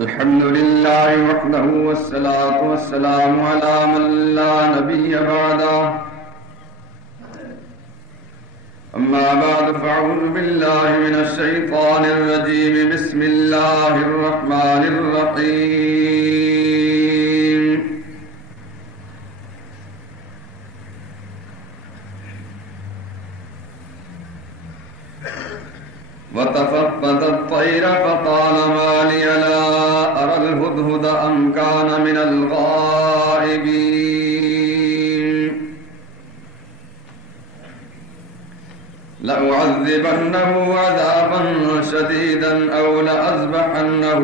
الحمد لله وحده والصلاة والسلام على من لا نبي بعده أما بعد فأعوذ بالله من الشيطان الرجيم بسم الله الرحمن الرحيم وتفقد الطير فقال ما لي لا أرى الهدهد أم كان من الغائبين لأعذبنه عذابا شديدا أو لأذبحنه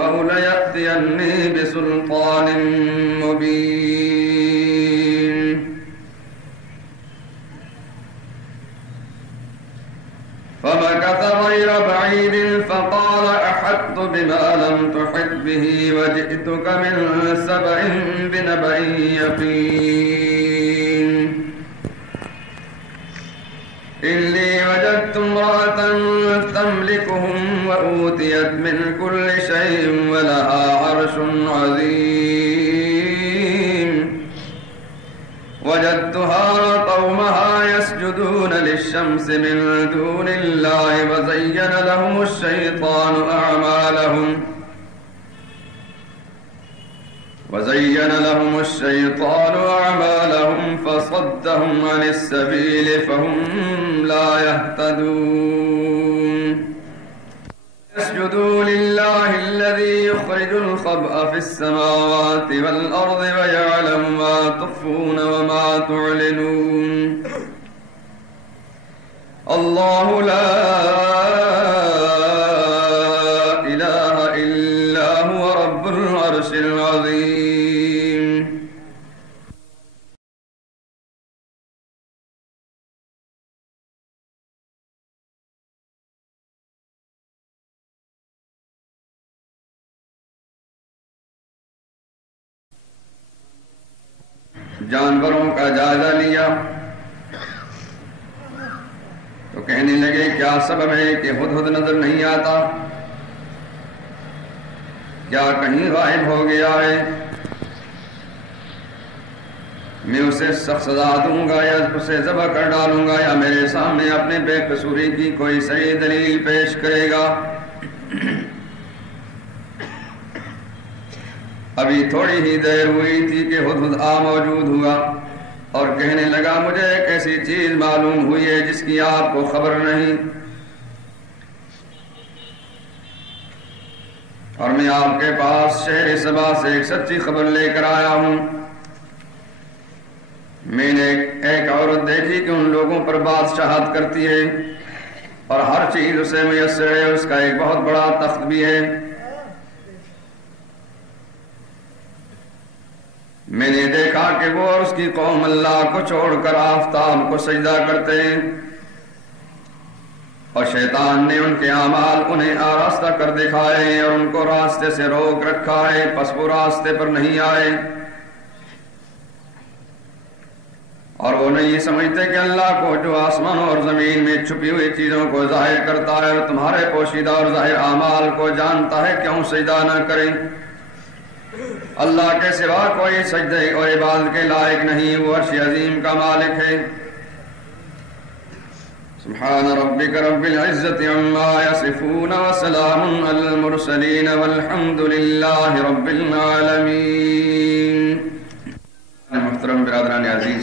أو ليأتيني بسلطان مبين فمكث غير بعيد فقال أحطت بما لم تحط به وجئتك من سبأ بنبأ يقين إني وجدت امرأة تملكهم وأوتيت من كل شيء ولها عرش عظيم وجدتها قومها يسجدون للشمس من دون الله وزين لهم الشيطان أعمالهم فصدهم عن السبيل فهم لا يهتدون اسجدوا لله الذي يخرج الخبأ في السماوات والأرض ويعلم ما تخفون وما تعلنون الله لا إله إلا هو رب العرش العظيم جانوروں کا جائزہ لیا تو کہنے لگے کیا سبب ہے کہ ہدہد نظر نہیں آتا؟ کیا کہیں غائب ہو گیا ہے؟ میں اسے سخت سزا دوں گا یا اسے ذبح کر ڈالوں گا یا میرے سامنے اپنے بے قصوری کی کوئی صحیح دلیل پیش کرے گا۔ ابھی تھوڑی ہی دیر ہوئی تھی کہ ہدہد موجود ہوا اور کہنے لگا مجھے ایک ایسی چیز معلوم ہوئی ہے جس کی آپ کو خبر نہیں، اور میں آپ کے پاس شہر سبا سے ایک سچی خبر لے کر آیا ہوں۔ میں نے ایک عورت دیکھی کہ ان لوگوں پر بادشاہت کرتی ہے اور ہر چیز اسے میسر ہے، اس کا ایک بہت بڑا تخت بھی ہے۔ میں نے دیکھا کہ وہ اور اس کی قوم اللہ کو چھوڑ کر آفتاب کو سجدہ کرتے ہیں، اور شیطان نے ان کے اعمال انہیں آراستہ کر دکھائے اور ان کو راستے سے روک رکھا ہے، پس وہ راستے پر نہیں آئے، اور وہ نہیں سمجھتے کہ اللہ کو جو آسمانوں اور زمین میں چھپی ہوئی چیزوں کو ظاہر کرتا ہے اور تمہارے پوشیدہ اور ظاہر اعمال کو جانتا ہے، کیوں سجدہ نہ کریں؟ اللہ کے سوا کوئی سجدے اور عبادت کے لائق نہیں، وہ عرش عظیم کا مالک ہے۔ سبحان ربک رب العزت عما یصفون وسلام علی المرسلین والحمد للہ رب العالمین۔ محترم برادران عزیز،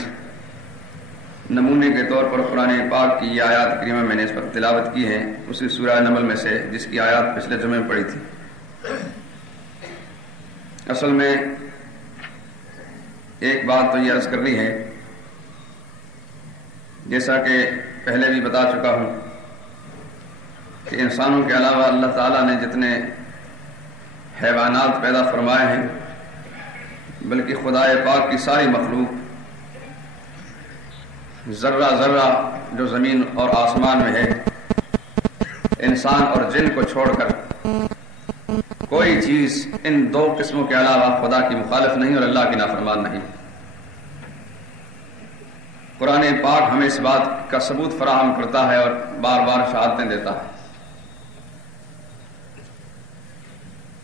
نمونے کے طور پر قرآن پاک کی یہ آیات کریمہ میں نے اس پر تلاوت کی ہے، اسی سورہ نمل میں سے جس کی آیات پچھلے جمعے میں پڑھی تھی۔ اصل میں ایک بات تو یہ عرض کرنی ہے، جیسا کہ پہلے بھی بتا چکا ہوں کہ انسانوں کے علاوہ اللہ تعالیٰ نے جتنے حیوانات پیدا فرمائے ہیں، بلکہ خدائے پاک کی ساری مخلوق، ذرہ ذرہ جو زمین اور آسمان میں ہے، انسان اور جن کو چھوڑ کر کوئی چیز ان دو قسموں کے علاوہ خدا کی مخالف نہیں اور اللہ کی نافرمان نہیں۔ قرآن پاک ہمیں اس بات کا ثبوت فراہم کرتا ہے اور بار بار شہادتیں دیتا ہے۔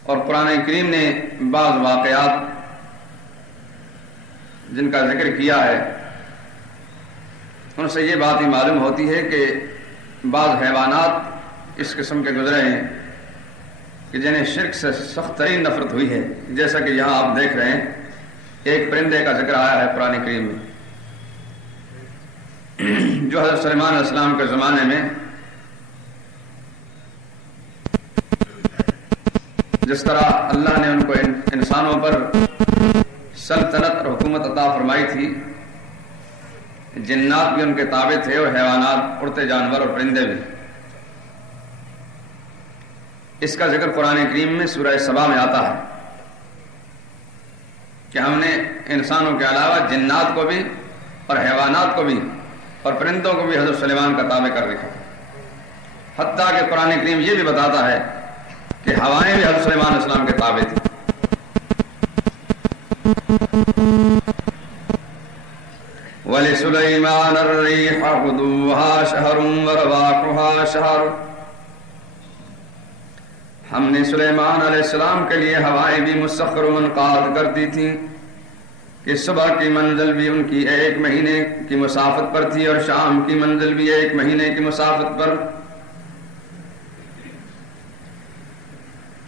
اور قرآن کریم نے بعض واقعات جن کا ذکر کیا ہے ان سے یہ بات ہی معلوم ہوتی ہے کہ بعض حیوانات اس قسم کے گزرے ہیں کہ جنہیں شرک سے سخت ترین نفرت ہوئی ہے. جیسا کہ یہاں آپ دیکھ رہے ہیں ایک پرندے کا ذکر آیا ہے قرآن کریم میں جو حضرت سلیمان علیہ السلام کے زمانے میں جس طرح اللہ نے ان کو انسانوں پر سلطنت اور حکومت عطا فرمائی تھی، جنات بھی ان کے تابع تھے اور حیوانات، اڑتے جانور اور پرندے بھی. اس کا ذکر قرآن کریم میں سورہ سبا میں آتا ہے کہ ہم نے انسانوں کے علاوہ جنات کو بھی اور حیوانات کو بھی اور پرندوں کو بھی حضرت سلیمان کا تابع کر رکھا. حتیٰ کہ قرآن کریم یہ بھی بتاتا ہے کہ ہوائیں بھی حضرت سلیمان علیہ السلام کے تابع تھیں. وَلِسُلَيْمَانَ الرِّيحَ غُدُوُّهَا شَهْرٌ وَرَوَاحُهَا شَهْرٌ. ہم نے سلیمان علیہ السلام کے لیے ہوائیں بھی مسخر و منقاد کر دی تھیں کہ صبح کی منزل بھی ان کی 1 مہینے کی مسافت پر تھی اور شام کی منزل بھی 1 مہینے کی مسافت پر.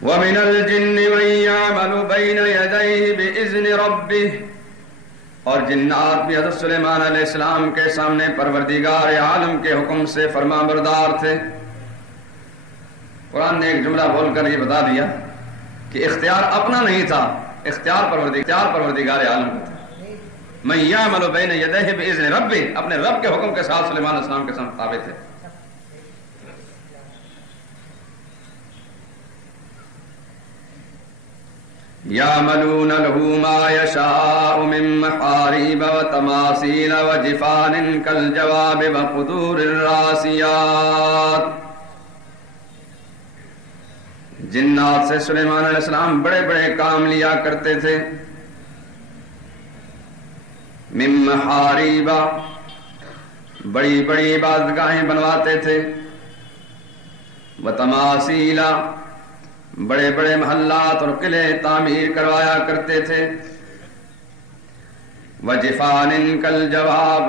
وَمِنَ الْجِنِّ مَن يَعْمَلُ بَيْنَ يَدَيْهِ بِإِذْنِ رَبِّهِ. اور جنات بھی حضرت سلیمان علیہ السلام کے سامنے پروردگار عالم کے حکم سے فرما بردار تھے. قرآن نے ایک جملہ بول کر یہ بتا دیا کہ اختیار اپنا نہیں تھا، اختیار پروردگار عالم کا تھا. من یعمل بین یدیہ باذن ربہ، اپنے رب کے حکم کے ساتھ سلیمان علیہ السلام کے ساتھ تابع تھے. یعملون له ما یشاء من محاریب وتماثیل وجفان کالجواب وقدور الراسیات. جنات سے سلیمان علیہ السلام بڑے بڑے کام لیا کرتے تھے. من محاریب، بڑی بڑی عبادتگاہیں بنواتے تھے. وتماثیل، بڑے بڑے محلات اور قلعے تعمیر کروایا کرتے تھے. وجفان کالجواب،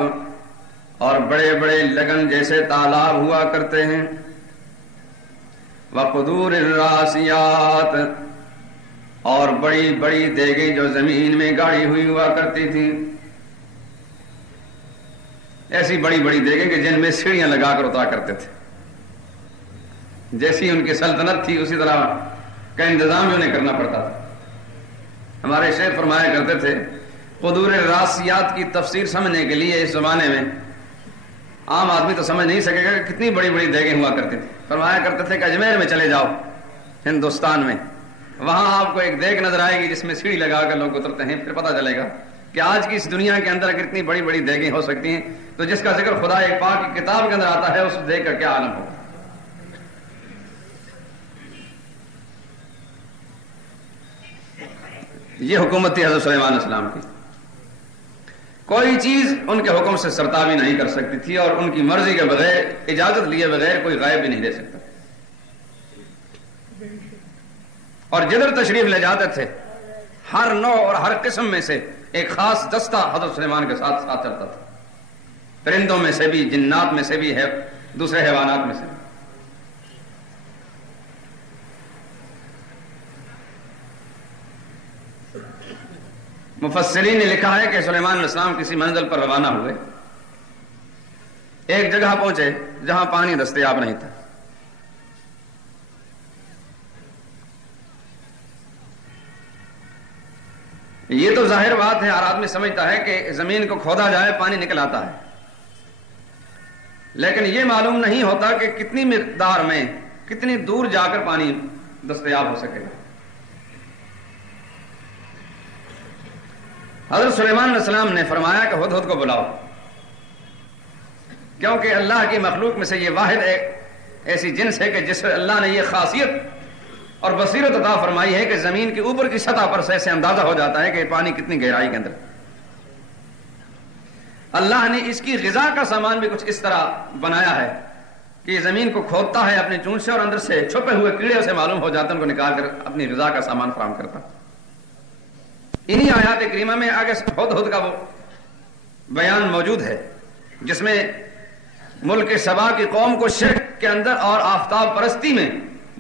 اور بڑے بڑے لگن جیسے تالاب ہوا کرتے ہیں. وقدور الراسیات، اور بڑی بڑی دیگیں جو زمین میں گاڑی ہوئی ہوا کرتی تھی. ایسی بڑی بڑی دیگیں کہ جن میں سیڑھیاں لگا کر اترا کرتے تھے. جیسی ان کی سلطنت تھی اسی طرح کا انتظام انہیں کرنا پڑتا تھا. ہمارے شیخ فرمایا کرتے تھے قدور الراسیات کی تفسیر سمجھنے کے لیے اس زمانے میں عام آدمی تو سمجھ نہیں سکے گا کہ کتنی بڑی بڑی دیگیں ہوا کرتی تھی. فرمایا کرتے تھے کہ اجمیر میں چلے جاؤ ہندوستان میں، وہاں آپ کو ایک دیگ نظر آئے گی جس میں سیڑھی لگا کر لوگ اترتے ہیں. پھر پتہ چلے گا کہ آج کی اس دنیا کے اندر اگر اتنی بڑی بڑی دیگیں ہو سکتی ہیں تو جس کا ذکر خدا ایک پاک کی کتاب کے اندر آتا ہے اس دیگ کا کیا عالم ہوگا. یہ حکومت تھی حضرت سلیمان علیہ السلام کی. کوئی چیز ان کے حکم سے سرتابی نہیں کر سکتی تھی اور ان کی مرضی کے بغیر، اجازت لیے بغیر کوئی غائب بھی نہیں دے سکتا. اور جدھر تشریف لے جاتے تھے ہر نوع اور ہر قسم میں سے ایک خاص دستہ حضرت سلیمان کے ساتھ ساتھ چلتا تھا. پرندوں میں سے بھی، جنات میں سے بھی، ہے دوسرے حیوانات میں سے بھی. مفسرین نے لکھا ہے کہ سلیمان علیہ السلام کسی منزل پر روانہ ہوئے، ایک جگہ پہنچے جہاں پانی دستیاب نہیں تھا. یہ تو ظاہر بات ہے، ہر آدمی سمجھتا ہے کہ زمین کو کھودا جائے پانی نکل آتا ہے، لیکن یہ معلوم نہیں ہوتا کہ کتنی مقدار میں، کتنی دور جا کر پانی دستیاب ہو سکے گا. حضرت سلیمان علیہ السلام نے فرمایا کہ ہدہد کو بلاؤ، کیونکہ اللہ کی مخلوق میں سے یہ واحد ایک ایسی جنس ہے کہ جس سے اللہ نے یہ خاصیت اور بصیرت عطا فرمائی ہے کہ زمین کے اوپر کی سطح پر سے ایسے اندازہ ہو جاتا ہے کہ پانی کتنی گہرائی کے اندر. اللہ نے اس کی غذا کا سامان بھی کچھ اس طرح بنایا ہے کہ یہ زمین کو کھودتا ہے اپنی چونچ سے اور اندر سے چھپے ہوئے کیڑے اسے معلوم ہو جاتے ہیں، ان کو نکال کر اپنی غذا کا سامان فراہم کرتا۔ انہی آیات کریمہ میں آگے ہدہد کا وہ بیان موجود ہے جس میں ملک سبا کی قوم کو شرک کے اندر اور آفتاب پرستی میں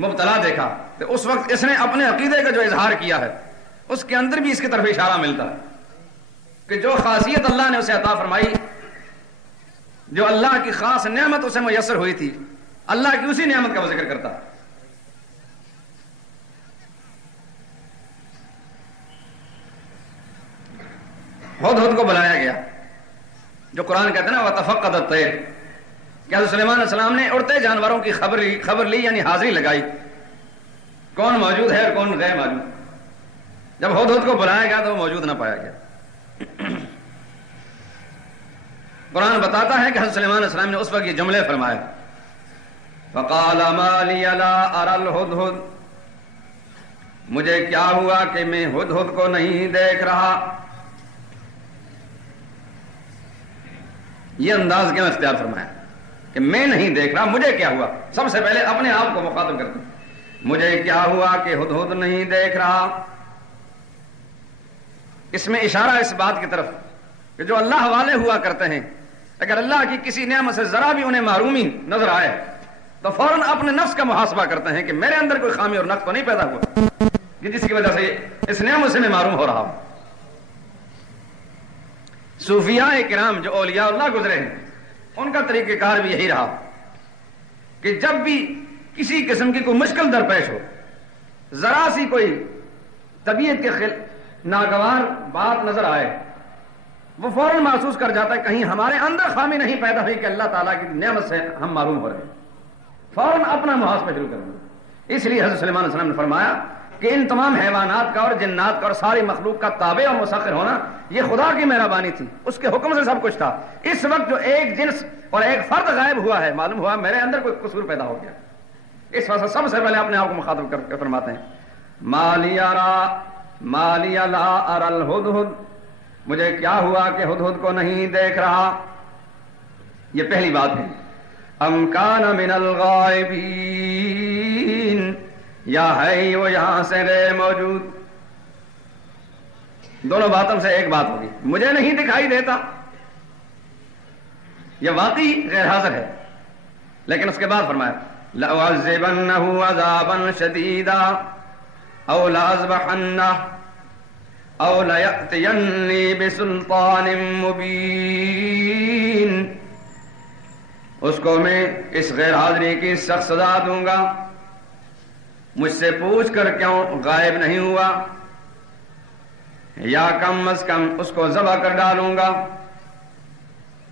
مبتلا دیکھا، تو اس وقت اس نے اپنے عقیدے کا جو اظہار کیا ہے اس کے اندر بھی اس کی طرف اشارہ ملتا ہے کہ جو خاصیت اللہ نے اسے عطا فرمائی، جو اللہ کی خاص نعمت اسے میسر ہوئی تھی، اللہ کی اسی نعمت کا وہ ذکر کرتا ہے۔ ہدہد کو بلایا گیا، جو قرآن کہتے ہیں نا وَتَفَقَّدَ الطَّيْرَ، کہ حضرت سلیمان علیہ السلام نے اڑتے جانوروں کی خبر لی، یعنی حاضری لگائی، کون موجود ہے اور کون غیر موجود۔ جب ہدہد کو بلایا گیا تو وہ موجود نہ پایا گیا۔ قرآن بتاتا ہے کہ حضرت سلیمان علیہ السلام نے اس وقت یہ جملے فرمائے، فَقَالَ مَا لِيَ لَا أَرَى الْهُدْهُدْ، مجھے کیا ہوا کہ میں ہدہد کو نہیں دیکھ رہا۔ یہ انداز کیوں اختیار فرمایا کہ میں نہیں دیکھ رہا، مجھے کیا ہوا؟ سب سے پہلے اپنے آپ کو مخاطب کرتے ہیں، مجھے کیا ہوا کہ ہدہد نہیں دیکھ رہا۔ اس میں اشارہ اس بات کی طرف کہ جو اللہ والے ہوا کرتے ہیں، اگر اللہ کی کسی نعمت سے ذرا بھی انہیں محرومی نظر آئے تو فوراً اپنے نفس کا محاسبہ کرتے ہیں کہ میرے اندر کوئی خامی اور نقص تو نہیں پیدا ہوا کہ جس کی وجہ سے اس نعمت سے میں محروم ہو رہا ہوں۔ صوفیاء کرام جو اولیاء اللہ گزرے ہیں ان کا طریقہ کار بھی یہی رہا کہ جب بھی کسی قسم کی کوئی مشکل درپیش ہو، ذرا سی کوئی طبیعت کے ناگوار بات نظر آئے، وہ فوراً محسوس کر جاتا ہے کہیں ہمارے اندر خامی نہیں پیدا ہوئی کہ اللہ تعالیٰ کی نعمت سے ہم معروم ہو رہے ہیں، فوراً اپنا محاسبہ شروع کر دیں۔ اس لیے حضرت سلیمان علیہ السلام نے فرمایا کہ ان تمام حیوانات کا اور جنات کا اور ساری مخلوق کا تابع اور مسخر ہونا یہ خدا کی مہربانی تھی، اس کے حکم سے سب کچھ تھا۔ اس وقت جو ایک جنس اور ایک فرد غائب ہوا ہے، معلوم ہوا میرے اندر کوئی قصور پیدا ہو گیا۔ اس وجہ سے سب سے پہلے اپنے آپ کو مخاطب کر کے فرماتے ہیں ما لی لا اری الہدہد، مجھے کیا ہوا کہ ہدہد کو نہیں دیکھ رہا۔ یہ پہلی بات ہے۔ ام کان من الغائبین، یا ہے وہ یہاں سے غیر موجود۔ دونوں باتوں سے ایک بات ہوگی، مجھے نہیں دکھائی دیتا، یہ واقعی غیر حاضر ہے، لیکن اس کے بعد فرمایا لَأُعَذِّبَنَّهُ عَذَابًا شَدِيدًا أَوْ لَأَذْبَحَنَّهُ أَوْ لَيَأْتِيَنِّي بِسُلْطَانٍ مُبِينٍ، اس کو میں اس غیر حاضری کی سخت سزا دوں گا، مجھ سے پوچھ کر کیوں غائب نہیں ہوا، یا کم از کم اس کو ذبح کر ڈالوں گا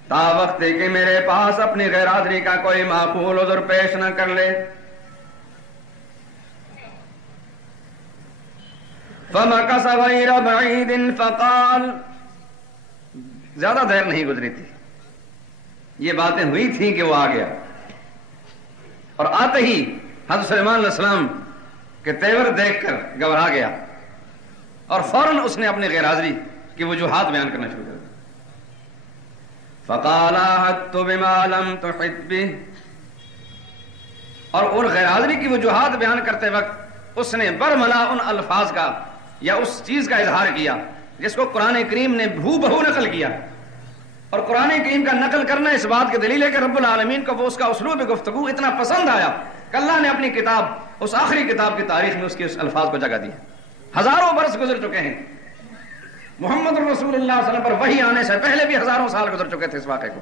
تا وقت کہ میرے پاس اپنی غیر حاضری کا کوئی معقول عذر پیش نہ کر لے۔ فَمَكَثَ غَيْرَ بَعِيدٍ فَقَالَ، زیادہ دیر نہیں گزری تھی، یہ باتیں ہوئی تھیں کہ وہ آ گیا، اور آتے ہی حضرت سلیمان علیہ السلام کے تیور دیکھ کر گھبرا گیا اور فوراً اس نے اپنی غیر حاضری کی وجوہات بیان کرنا شروع کر دی۔ فَقَالَ أَحَطتُ بِمَا لَمْ تُحِطْ بِهِ، اور ان غیر حاضری کی وجوہات بیان کرتے وقت اس نے برملا ان الفاظ کا یا اس چیز کا اظہار کیا جس کو قرآن کریم نے ہو بہو نقل کیا، اور قرآن کریم کا نقل کرنا اس بات کی دلیل ہے کہ رب العالمین کو وہ اس کا اسلوب گفتگو اتنا پسند آیا کہ اللہ نے اپنی کتاب، اس آخری کتاب کی تاریخ میں اس کے اس الفاظ کو جگہ دی ہے۔ ہزاروں برس گزر چکے ہیں، محمد رسول اللہ صلی اللہ علیہ وسلم پر وحی آنے سے پہلے بھی ہزاروں سال گزر چکے تھے اس واقعے کو،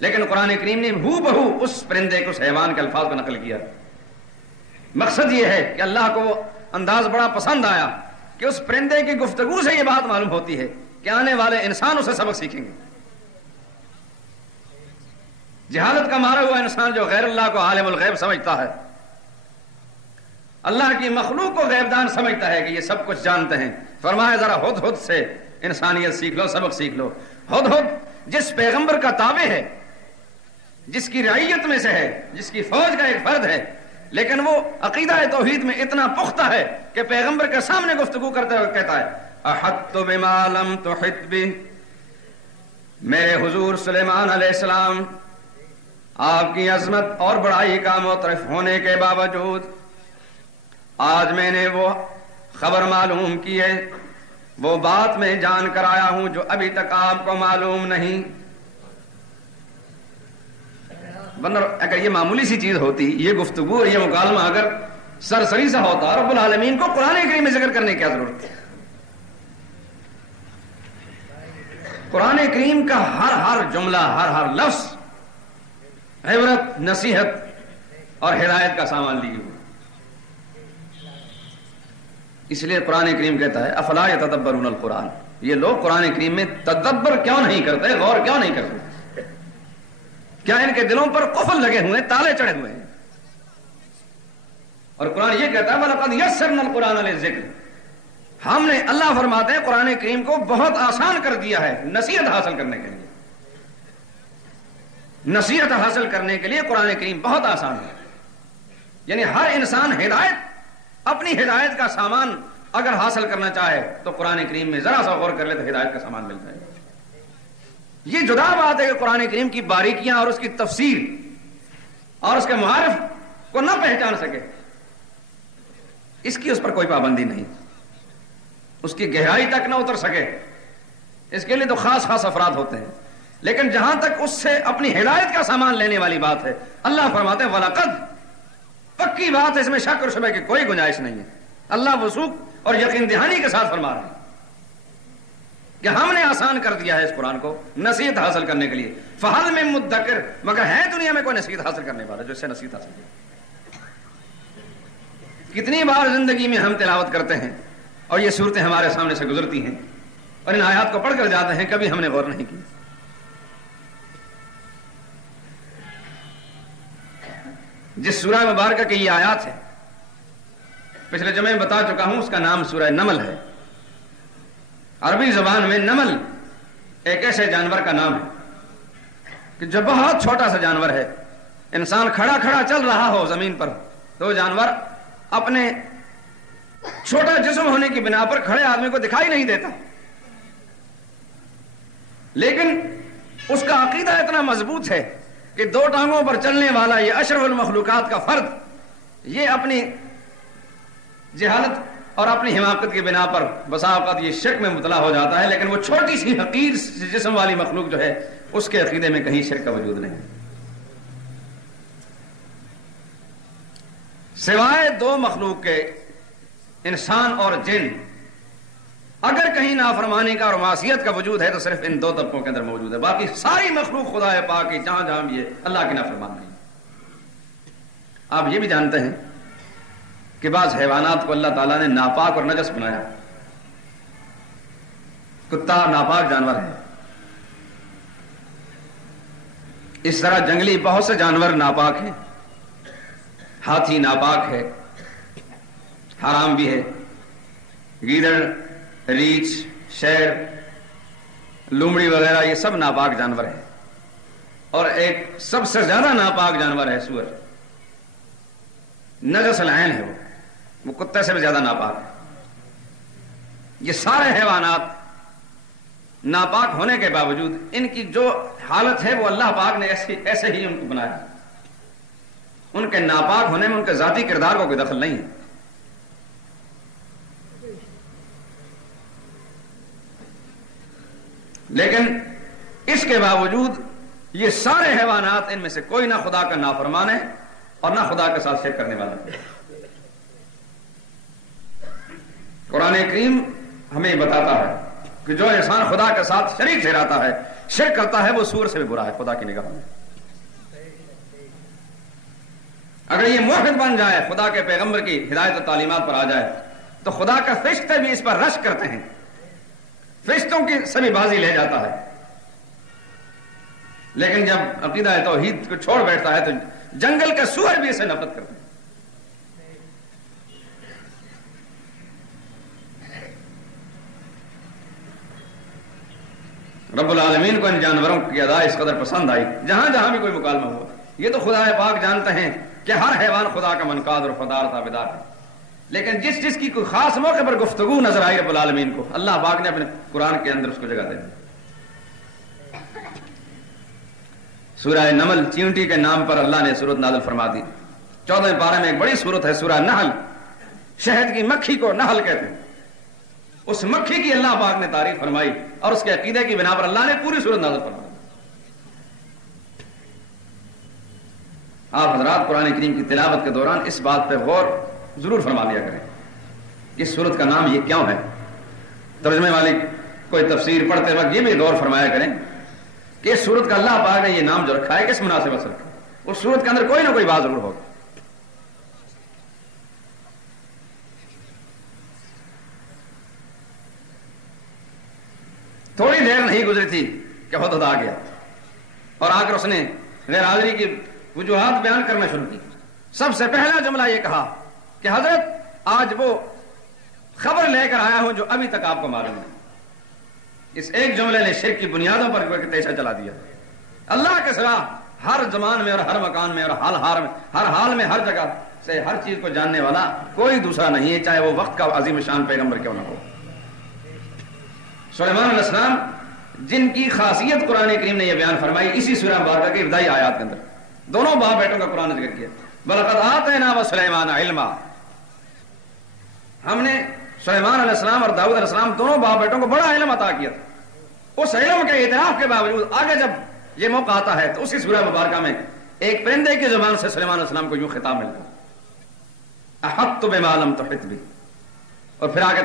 لیکن قرآن کریم نے ہو بہو اس پرندے کے، اس حیوان کے الفاظ کو نقل کیا۔ مقصد یہ ہے کہ اللہ کو وہ انداز بڑا پسند آیا کہ اس پرندے کی گفتگو سے یہ بات معلوم ہوتی ہے کہ آنے والے انسان اسے سبق سیکھیں گے۔ جہالت کا مارا ہوا انسان جو غیر اللہ کو عالم الغیب سمجھتا ہے، اللہ کی مخلوق کو غیب دان سمجھتا ہے کہ یہ سب کچھ جانتے ہیں، فرمایا ذرا ہدہد سے انسانیت سیکھ لو، سبق سیکھ لو۔ ہدہد جس پیغمبر کا تابع ہے، جس کی رعیت میں سے ہے، جس کی فوج کا ایک فرد ہے، لیکن وہ عقیدہ توحید میں اتنا پختہ ہے کہ پیغمبر کے سامنے گفتگو کرتے ہوئے کہتا ہے احط بما لم تحط بہ، میرے حضور سلیمان علیہ السلام آپ کی عظمت اور بڑائی کا معترف ہونے کے باوجود آج میں نے وہ خبر معلوم کی ہے، وہ بات میں جان کر آیا ہوں جو ابھی تک آپ کو معلوم نہیں۔ ورنہ اگر یہ معمولی سی چیز ہوتی، یہ گفتگو اور یہ مکالمہ اگر سرسری سا ہوتا، رب العالمین کو قرآن کریم میں ذکر کرنے کی کیا ضرورت ہے؟ قرآن کریم کا ہر جملہ، ہر لفظ عبرت، نصیحت اور ہدایت کا سامان لیے ہوئے۔ اس لیے قرآن کریم کہتا ہے افلا یتدبرون القرآن، یہ لوگ قرآن کریم میں تدبر کیوں نہیں کرتے، غور کیوں نہیں کرتے؟ کیا ان کے دلوں پر قفل لگے ہوئے ہیں، تالے چڑھے ہوئے ہیں؟ اور قرآن یہ کہتا ہے وَلَقَدْ يَسَّرْنَا الْقُرْآنَ لِلذِّكْرِ، ہم نے، اللہ فرماتے ہیں، قرآن کریم کو بہت آسان کر دیا ہے نصیحت حاصل کرنے کے لیے۔ نصیحت حاصل کرنے کے لیے قرآن کریم بہت آسان ہے، یعنی ہر انسان ہدایت، اپنی ہدایت کا سامان اگر حاصل کرنا چاہے تو قرآن کریم میں ذرا سا غور کر لے تو ہدایت کا سامان مل جائے گا۔ یہ جدا بات ہے کہ قرآن کریم کی باریکیاں اور اس کی تفسیر اور اس کے معارف کو نہ پہچان سکے، اس کی اس پر کوئی پابندی نہیں، اس کی گہرائی تک نہ اتر سکے، اس کے لیے تو خاص افراد ہوتے ہیں۔ لیکن جہاں تک اس سے اپنی ہدایت کا سامان لینے والی بات ہے، اللہ فرماتے ہیں وَلَقَدْ، پکی بات ہے، اس میں شک اور شبہ کی کوئی گنجائش نہیں ہے۔ اللہ وثوق اور یقین دہانی کے ساتھ فرما رہے ہیں کہ ہم نے آسان کر دیا ہے اس قرآن کو نصیحت حاصل کرنے کے لیے۔ فَهَلْ مِن مُدَّكِرٍ، مگر ہے دنیا میں کوئی نصیحت حاصل کرنے والا جو اس سے نصیحت حاصل کرے؟ کتنی بار زندگی میں ہم تلاوت کرتے ہیں اور یہ صورتیں ہمارے سامنے سے گزرتی ہیں اور ان آیات کو پڑھ کر جاتے ہیں، کبھی ہم نے غور نہیں کی۔ جس سورہ مبارکہ کی یہ آیات ہے، پچھلے جمعے میں بتا چکا ہوں، اس کا نام سورہ نمل ہے۔ عربی زبان میں نمل ایک ایسے جانور کا نام ہے کہ جو بہت چھوٹا سا جانور ہے، انسان کھڑا کھڑا چل رہا ہو زمین پر تو وہ جانور اپنے چھوٹا جسم ہونے کی بنا پر کھڑے آدمی کو دکھائی نہیں دیتا، لیکن اس کا عقیدہ اتنا مضبوط ہے کہ دو ٹانگوں پر چلنے والا یہ اشرف المخلوقات کا فرد، یہ اپنی جہالت اور اپنی حماقت کی بنا پر بسا اوقات یہ شرک میں مبتلا ہو جاتا ہے، لیکن وہ چھوٹی سی حقیر جسم والی مخلوق جو ہے اس کے عقیدے میں کہیں شرک کا وجود نہیں، سوائے دو مخلوق کے، انسان اور جن۔ اگر کہیں نافرمانی کا اور معصیت کا وجود ہے تو صرف ان دو طبقوں کے اندر موجود ہے، باقی ساری مخلوق خدا پاک کی جہاں جہاں بھی ہے اللہ کی نافرمانی ہے۔ آپ یہ بھی جانتے ہیں کہ بعض حیوانات کو اللہ تعالیٰ نے ناپاک اور نجس بنایا، کتا ناپاک جانور ہے، اس طرح جنگلی بہت سے جانور ناپاک ہیں، ہاتھی ناپاک ہے، حرام بھی ہے، گیدڑ، ریچھ، شیر، لومڑی وغیرہ یہ سب ناپاک جانور ہیں، اور ایک سب سے زیادہ ناپاک جانور ہے سور، نجس العین ہے، وہ کتے سے بھی زیادہ ناپاک ہے۔ یہ سارے حیوانات ناپاک ہونے کے باوجود ان کی جو حالت ہے وہ اللہ پاک نے ایسے ہی ان کو بنایا، ان کے ناپاک ہونے میں ان کے ذاتی کردار کو کوئی دخل نہیں ہے۔ لیکن اس کے باوجود یہ سارے حیوانات، ان میں سے کوئی نہ خدا کا نافرمان ہے اور نہ خدا کے ساتھ شرک کرنے والا ہے۔ قرآن کریم ہمیں بتاتا ہے کہ جو انسان خدا کے ساتھ شریک ٹھہراتا ہے، شرک کرتا ہے، وہ سور سے بھی برا ہے خدا کی نگاہ میں۔ اگر یہ موحد بن جائے، خدا کے پیغمبر کی ہدایت و تعلیمات پر آ جائے، تو خدا کا فرشتے بھی اس پر رشک کرتے ہیں، فرشتوں کی سبھی بازی لے جاتا ہے۔ لیکن جب عقیدہ توحید کو چھوڑ بیٹھتا ہے تو جنگل کے سور بھی اسے نفرت کرتے ہیں۔ رب العالمین کو ان جانوروں کی ادا اس قدر پسند آئی، جہاں جہاں بھی کوئی مکالمہ ہوا، یہ تو خدا پاک جانتے ہیں کہ ہر حیوان خدا کا منقاد اور وفادار تابعدار ہے، لیکن جس جس کی کوئی خاص موقع پر گفتگو نظر آئی رب العالمین کو، اللہ پاک نے اپنے قرآن کے اندر اس کو جگہ دے دی۔ سورہ نمل، چیونٹی کے نام پر اللہ نے سورت نازل فرما دی۔ 14ویں پارے میں ایک بڑی سورت ہے سورہ نحل، شہد کی مکھی کو نحل کہتے ہیں۔ اس مکھی کی اللہ پاک نے تعریف فرمائی اور اس کے عقیدے کی بنا پر اللہ نے پوری سورت نازل فرمائی۔ آپ حضرات قرآن کریم کی تلاوت کے دوران اس بات پہ غور ضرور فرما لیا کریں، اس سورت کا نام یہ کیوں ہے؟ ترجمے والی کوئی تفسیر پڑھتے وقت یہ بھی غور فرمایا کریں کہ اس سورت کا اللہ پاک نے یہ نام جو رکھا ہے کس مناسبت سے رکھا ہے؟ اس سورت کے اندر کوئی نہ کوئی بات ضرور ہوگی۔ تھوڑی دیر نہیں گزری تھی کہ ہدہد آ گیا اور آ کر اس نے غیر حاضری کی وجوہات بیان کرنا شروع کی۔ سب سے پہلا جملہ یہ کہا کہ حضرت آج وہ خبر لے کر آیا ہوں جو ابھی تک آپ کو معلوم ہے۔ اس ایک جملے نے شرک کی بنیادوں پر تیشہ چلا دیا۔ اللہ کے سوا ہر زمان میں اور ہر مکان میں اور ہر حال میں ہر جگہ سے ہر چیز کو جاننے والا کوئی دوسرا نہیں ہے، چاہے وہ وقت کا عظیم شان پیغمبر کیوں نہ ہو۔ سلیمان علیہ السلام جن کی خاصیت قرآن کریم نے یہ بیان فرمائی اسی سورہ مبارکہ کے ابتدائی آیات کے اندر، دونوں باپ بیٹوں کا قرآن نے ذکر کیا۔ وَلَقَدْ آتَيْنَا وَسُلَيْمَانَ عِلْمًا، ہم نے سلیمان علیہ السلام اور داؤد علیہ السلام دونوں باپ بیٹوں کو بڑا علم عطا کیا تھا۔ اس علم کے اعتراف کے باوجود آگے جب یہ موقع آتا ہے تو اسی سورہ مبارکہ میں ایک پرندے کی زبان سے سلیمان علیہ السلام کو یوں خطاب ملتا ہے، احطت بما لم تحط به، اور پھر آگے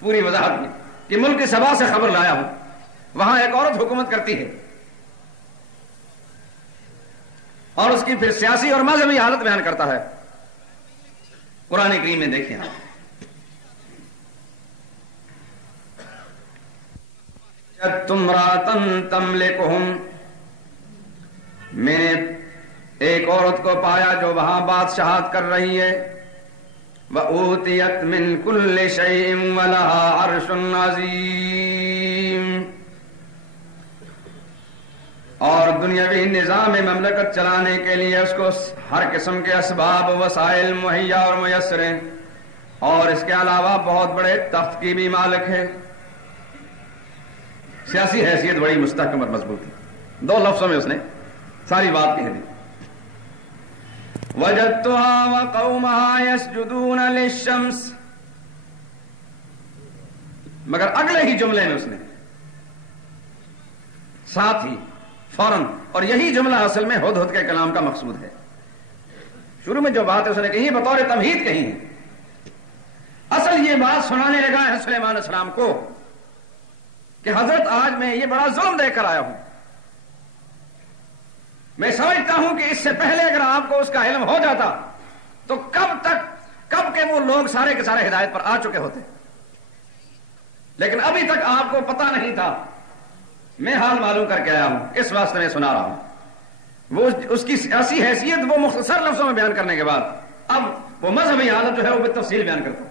پوری وضاحت کی کہ ملک سبا سے خبر لایا ہوں، وہاں ایک عورت حکومت کرتی ہے، اور اس کی پھر سیاسی اور مذہبی حالت بیان کرتا ہے۔ قرآن کریم میں دیکھیں تمراتن تملکہم، میں نے ایک عورت کو پایا جو وہاں بادشاہت کر رہی ہے، وَأُوتِيَتْ مِن كُلِّ شَيْءٍ وَلَهَا عَرْشٌ عَظِيمٌ، اور دنیاوی نظام مملکت چلانے کے لیے اس کو ہر قسم کے اسباب وسائل مہیا اور میسر ہیں، اور اس کے علاوہ بہت بڑے تخت کی بھی مالک ہے۔ سیاسی حیثیت بڑی مستحکم اور مضبوط ہے۔ دو لفظوں میں اس نے ساری بات کہہ دی۔ وَجَدْتُهَا وَقَوْمَهَا يَسْجُدُونَ لِلشَّمْسِ، مگر اگلے ہی جملے میں اس نے ساتھ ہی فوراً، اور یہی جملہ اصل میں ہدہد کے کلام کا مقصود ہے، شروع میں جو بات ہے اس نے کہی بطور تمہید کہی ہے، اصل یہ بات سنانے لگا ہے سلیمان علیہ السلام کو کہ حضرت آج میں یہ بڑا ظلم دے کر آیا ہوں، میں سمجھتا ہوں کہ اس سے پہلے اگر آپ کو اس کا علم ہو جاتا تو کب کے وہ لوگ سارے کے سارے ہدایت پر آ چکے ہوتے، لیکن ابھی تک آپ کو پتہ نہیں تھا۔ میں حال معلوم کر کے آیا ہوں، اس واسطے میں سنا رہا ہوں۔ وہ اس کی سیاسی حیثیت وہ مختصر لفظوں میں بیان کرنے کے بعد اب وہ مذہبی حالت جو ہے وہ بالتفصیل بیان کرتا ہے،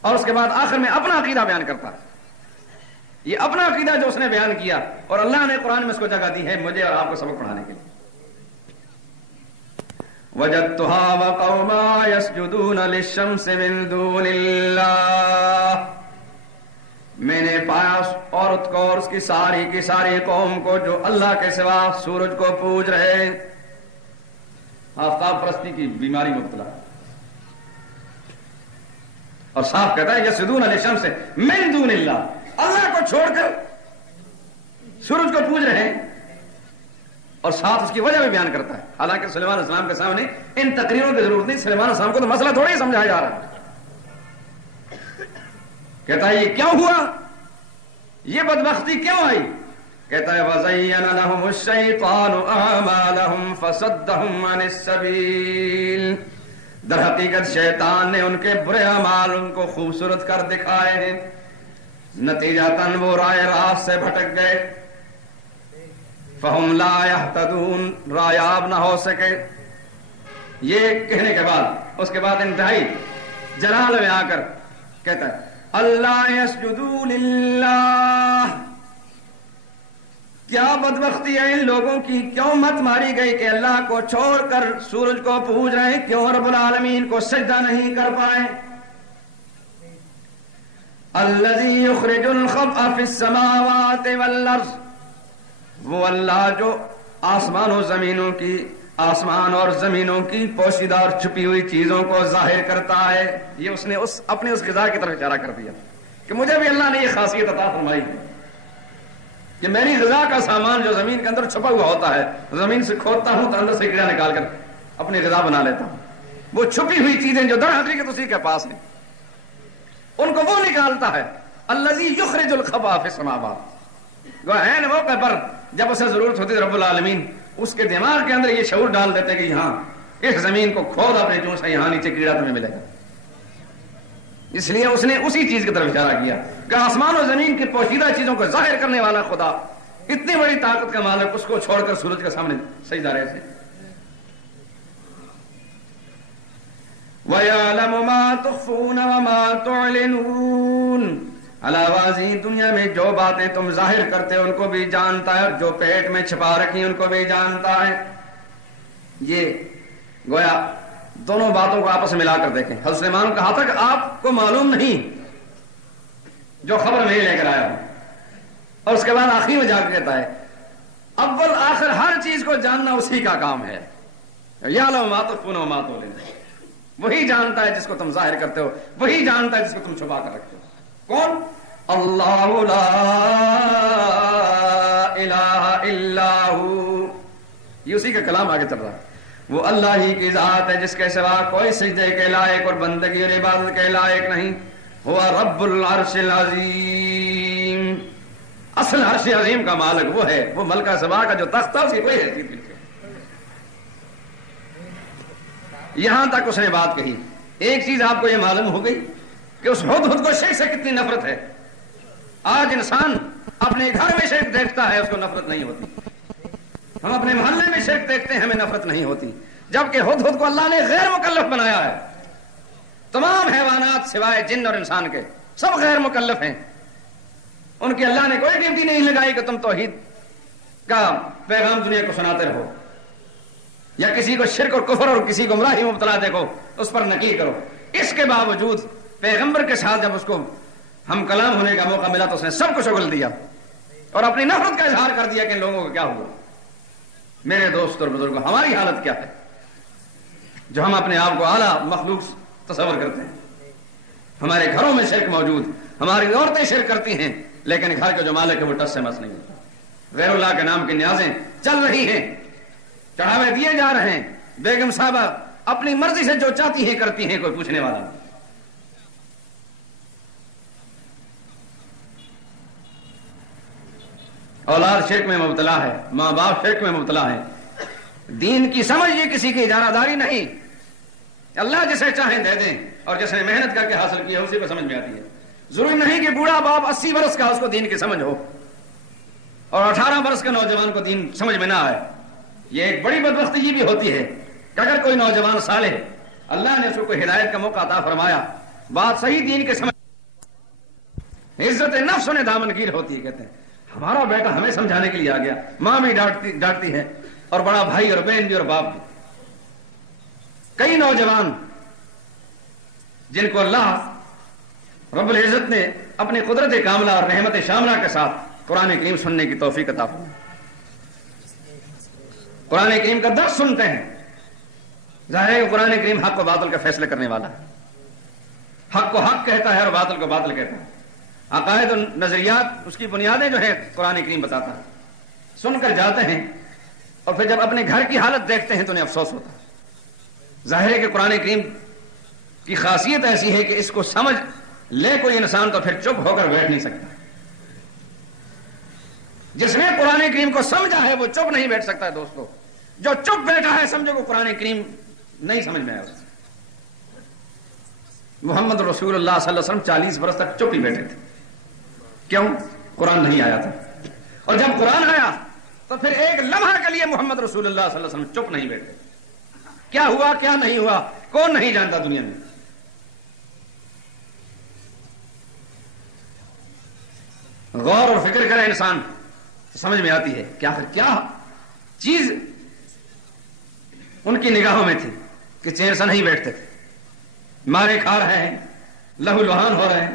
اور اس کے بعد آخر میں اپنا عقیدہ بیان کرتا ہے۔ یہ اپنا عقیدہ جو اس نے بیان کیا اور اللہ نے قرآن میں اس کو جگہ دی ہے مجھے اور آپ کو سبق پڑھانے کے لیے۔ وَجَدْتُهَا وَقَوْمَهَا يَسْجُدُونَ لِلشَّمْسِ مِن دُونِ اللَّهِ، میں نے پایا اس عورت کو اور اس کی ساری قوم کو جو اللہ کے سوا سورج کو پوج رہے، آفتاب پرستی کی بیماری مبتلا، اور صاف کہتا ہے یسجدون للشمس من دون اللہ، اللہ کو چھوڑ کر سورج کو پوج رہے ہیں، اور ساتھ اس کی وجہ بھی بیان کرتا ہے۔ حالانکہ سلیمان علیہ السلام کے سامنے ان تقریروں کی ضرورت نہیں، سلیمان علیہ السلام کو تو مسئلہ تھوڑی سمجھایا جا رہا ہے۔ کہتا ہے یہ کیوں ہوا، یہ بدبختی کیوں آئی؟ کہتا ہے وَزَيَّنَ لَهُمُ الشَّيْطَانُ أَعْمَالَهُمْ فَصَدَّهُمْ عَنِ السَّبِيلِ، در حقیقت شیطان نے ان کے برے اعمال ان کو خوبصورت کر دکھائے ہیں، نتیجتاً وہ رائے راست سے بھٹک گئے، فَهُمْ لَا يَهْتَدُونَ، رایاب نہ ہو سکے۔ یہ کہنے کے بعد اس کے بعد انتہائی جلال میں آ کر کہتا ہے اللہ یسجدوا للہ، کیا بدبختی ہے ان لوگوں کی، کیوں مت ماری گئی کہ اللہ کو چھوڑ کر سورج کو پوج رہے، کیوں رب العالمین کو سجدہ نہیں کر پائے۔ الذی یخرج الخبء فی السماوات والارض، وہ اللہ جو آسمان اور زمینوں کی پوشیدہ اور چھپی ہوئی چیزوں کو ظاہر کرتا ہے. یہ اس نے اپنے اس غذا کی طرف اشارہ کر دیا کہ مجھے بھی اللہ نے یہ خاصیت عطا فرمائی کہ میری غذا کا سامان جو زمین کے اندر چھپا ہوا ہوتا ہے، زمین سے کھودتا ہوں تو اندر سے کیڑا نکال کر اپنی غذا بنا لیتا ہوں. وہ چھپی ہوئی چیزیں جو در حقیقت اسی کے پاس ہیں، ان کو وہ نکالتا ہے. الذی یخرج الخبا فی السماوات، وہ عین موقع پر جب اسے ضرورت ہوتی ہے رب العالمین اس کے دماغ کے اندر یہ شعور ڈال دیتے کہ ہاں اس زمین کو کھود اپنے چون سے، یہاں نیچے کیڑا تمہیں ملے گا. اس لیے اس نے اسی چیز کی طرف اشارہ کیا کہ آسمان و زمین کی پوشیدہ چیزوں کو ظاہر کرنے والا خدا، اتنی بڑی طاقت کا مالک، اس کو چھوڑ کر سورج کے سامنے سجدہ رہے تھے. وَيَعْلَمُ مَا تُخْفُونَ وَمَا تُعْلِنُونَ، علاوہ دنیا میں جو باتیں تم ظاہر کرتے ہو ان کو بھی جانتا ہے، اور جو پیٹ میں چھپا رکھی ان کو بھی جانتا ہے. یہ گویا دونوں باتوں کو آپس میں ملا کر دیکھیں. حضرت سلیمان نے کہا تھا کہ آپ کو معلوم نہیں جو خبر میں لے کر آیا ہوں، اور اس کے بعد آخری میں جا کے کہتا ہے اول آخر ہر چیز کو جاننا اسی کا کام ہے. یعلم ما تخفون وما تعلنون، وہی جانتا ہے جس کو تم ظاہر کرتے ہو، وہی جانتا ہے جس کو تم چھپا کر رکھتے ہو. کون؟ اللہ لا الہ الا ہو. یہ اسی کا کلام آگے چل رہا ہے. وہ اللہ ہی کی ذات ہے جس کے سوا کوئی سجدے کے لائق اور بندگی اور عبادت کے لائق نہیں. ہوا رب العرش العظیم، اصل عرش عظیم کا مالک وہ ہے. وہ ملکہ سبا کا جو تخت تھا اس کی کوئی حیثیت نہیں. یہاں تک اس نے بات کہی. ایک چیز آپ کو یہ معلوم ہو گئی کہ اس ہدہد کو شرک سے کتنی نفرت ہے. آج انسان اپنے گھر میں شرک دیکھتا ہے، اس کو نفرت نہیں ہوتی. ہم اپنے محلے میں شرک دیکھتے ہیں، ہمیں نفرت نہیں ہوتی. جبکہ ہدہد کو اللہ نے غیر مکلف بنایا ہے. تمام حیوانات سوائے جن اور انسان کے سب غیر مکلف ہیں. ان کی اللہ نے کوئی ڈیوٹی نہیں لگائی کہ تم توحید کا پیغام دنیا کو سناتے رہو، یا کسی کو شرک اور کفر اور کسی گمراہی میں مبتلا دیکھو اس پر نکیر کرو. اس کے باوجود پیغمبر کے ساتھ جب اس کو ہم کلام ہونے کا موقع ملا تو اس نے سب کو شغل دیا اور اپنی نفرت کا اظہار کر دیا کہ ان لوگوں کو کیا ہوا. میرے دوست اور بزرگوں، ہماری حالت کیا ہے جو ہم اپنے آپ کو اعلیٰ مخلوق تصور کرتے ہیں. ہمارے گھروں میں شرک موجود، ہماری عورتیں شرک کرتی ہیں، لیکن گھر کا جو مالک ہے وہ ٹس سے مس نہیں ہوتا. غیر اللہ کے نام کی نیازیں چل رہی ہیں، چڑھاوے دیے جا رہے ہیں. بیگم صاحبہ اپنی مرضی سے جو چاہتی ہیں کرتی ہیں، کوئی پوچھنے والا نہیں. اولاد شرک میں مبتلا ہے، ماں باپ شرک میں مبتلا ہے. دین کی سمجھ یہ کسی کی اجارہ داری نہیں. اللہ جسے چاہیں دے دیں، اور جس نے محنت کر کے حاصل کی ہے اسی کو سمجھ میں آتی ہے. ضروری نہیں کہ بوڑھا باپ 80 برس کا اس کو دین کی سمجھ ہو اور 18 برس کے نوجوان کو دین سمجھ میں نہ آئے. یہ ایک بڑی بدبختی یہ بھی ہوتی ہے کہ اگر کوئی نوجوان صالح اللہ نے اس کو کوئی ہدایت کا موقع عطا فرمایا، بات صحیح دین کے سمجھ، عزت نفس انہیں دامنگیر ہوتی ہے. کہتے ہیں ہمارا بیٹا ہمیں سمجھانے کے لیے آ گیا. ماں بھی ڈانٹتی ہے اور بڑا بھائی اور بہن بھی اور باپ بھی. کئی نوجوان جن کو اللہ رب العزت نے اپنی قدرت کاملہ اور رحمت شاملہ کے ساتھ قرآن کریم سننے کی توفیق عطا فرمائی، قرآن کریم کا درس سنتے ہیں. ظاہر ہے کہ قرآن کریم حق و باطل کا فیصلے کرنے والا ہے. حق کو حق کہتا ہے اور باطل کو باطل کہتا ہے. عقائد و نظریات اس کی بنیادیں جو ہے قرآن کریم بتاتا ہے. سن کر جاتے ہیں اور پھر جب اپنے گھر کی حالت دیکھتے ہیں تو انہیں افسوس ہوتا ہے. ظاہر ہے کہ قرآن کریم کی خاصیت ایسی ہے کہ اس کو سمجھ لے کوئی انسان تو پھر چپ ہو کر بیٹھ نہیں سکتا. جس نے قرآن کریم کو سمجھا ہے وہ چپ نہیں بیٹھ سکتا ہے. دوستو، جو چپ بیٹھا ہے سمجھو کہ قرآن کریم نہیں سمجھ میں آیا. محمد رسول اللہ صلی اللہ علیہ وسلم 40 برس تک چپ ہی بیٹھے تھے. کیوں؟ قرآن نہیں آیا تھا. اور جب قرآن آیا تو پھر ایک لمحہ کے لیے محمد رسول اللہ صلی اللہ علیہ وسلم چپ نہیں بیٹھے. کیا ہوا کیا نہیں ہوا کون نہیں جانتا دنیا میں. غور اور فکر کرے انسان سمجھ میں آتی ہے کہ آخر کیا چیز ان کی نگاہوں میں تھی کہ چین سے نہیں بیٹھتے تھے. مارے کھا رہے ہیں، لہو لہان ہو رہے ہیں،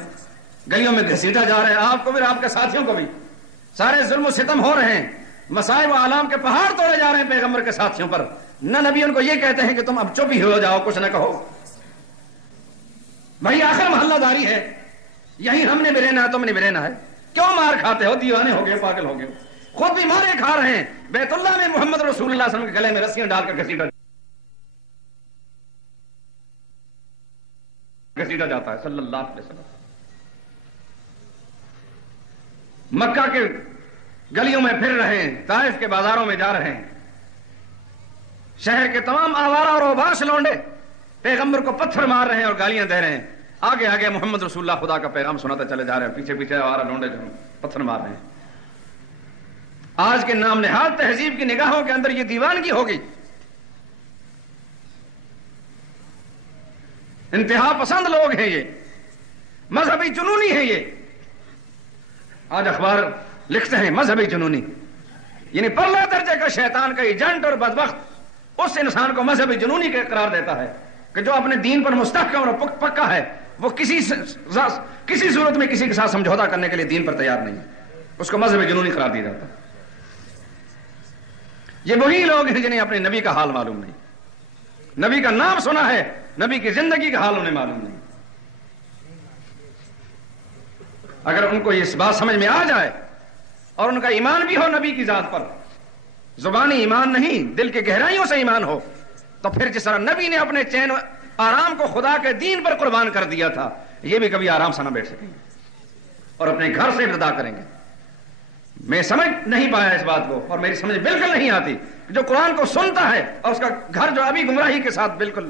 گلیوں میں گھسیٹا جا رہے ہیں، آپ کو بھی آپ کے ساتھیوں کو بھی. سارے ظلم و ستم ہو رہے ہیں. مصائب و آلام کے پہاڑ توڑے جا رہے ہیں پیغمبر کے ساتھیوں پر، نہ نبی ان کو یہ کہتے ہیں کہ تم اب چپ ہی ہو جاؤ، کچھ نہ کہو. بھائی آخر محلہ داری ہے، یہی ہم نے بھی رہنا ہے، تم نے بھی رہنا ہے، کیوں مار کھاتے ہو؟ دیوانے ہو گئے، پاگل ہو گئے، خود بھی مارے کھا رہے ہیں. بیت اللہ میں محمد رسول اللہ صلی اللہ علیہ وسلم کے گلے میں رسیاں ڈال کر گھسیٹا جاتا ہے صلی اللہ علیہ وسلم. مکہ کے گلیوں میں پھر رہے ہیں، طائف کے بازاروں میں جا رہے ہیں، شہر کے تمام آوارہ اور اوباش لونڈے پیغمبر کو پتھر مار رہے ہیں اور گالیاں دے رہے ہیں. آگے آگے محمد رسول اللہ خدا کا پیغام سناتے چلے جا رہے ہیں، پیچھے پیچھے آوارہ لونڈے جو پتھر مار رہے ہیں. آج کے نام نہاد تہذیب کی نگاہوں کے اندر یہ دیوانگی ہوگی. انتہا پسند لوگ ہیں، یہ مذہبی جنونی ہیں. یہ آج اخبار لکھتے ہیں مذہبی جنونی، یعنی پرلے درجے کا شیطان کا ایجنٹ اور بدبخت اس انسان کو مذہبی جنونی کا قرار دیتا ہے کہ جو اپنے دین پر مستحکم اور پکا ہے، وہ کسی صورت میں کسی کے ساتھ سمجھوتا کرنے کے لیے دین پر تیار نہیں ہے، اس کو مذہبی جنونی قرار دیا جاتا ہے. یہ وہی لوگ ہیں جنہیں اپنے نبی کا حال معلوم نہیں، نبی کا نام سنا ہے، نبی کی زندگی کا حال انہیں معلوم نہیں. اگر ان کو یہ بات سمجھ میں آ جائے اور ان کا ایمان بھی ہو نبی کی ذات پر، زبانی ایمان نہیں، دل کے گہرائیوں سے ایمان ہو، تو پھر جس طرح نبی نے اپنے چین آرام کو خدا کے دین پر قربان کر دیا تھا، یہ بھی کبھی آرام سے نہ بیٹھ سکیں گے اور اپنے گھر سے ابتدا کریں گے. میں سمجھ نہیں پایا اس بات کو، اور میری سمجھ بالکل نہیں آتی کہ جو قرآن کو سنتا ہے اور اس کا گھر جو ابھی گمراہی کے ساتھ بالکل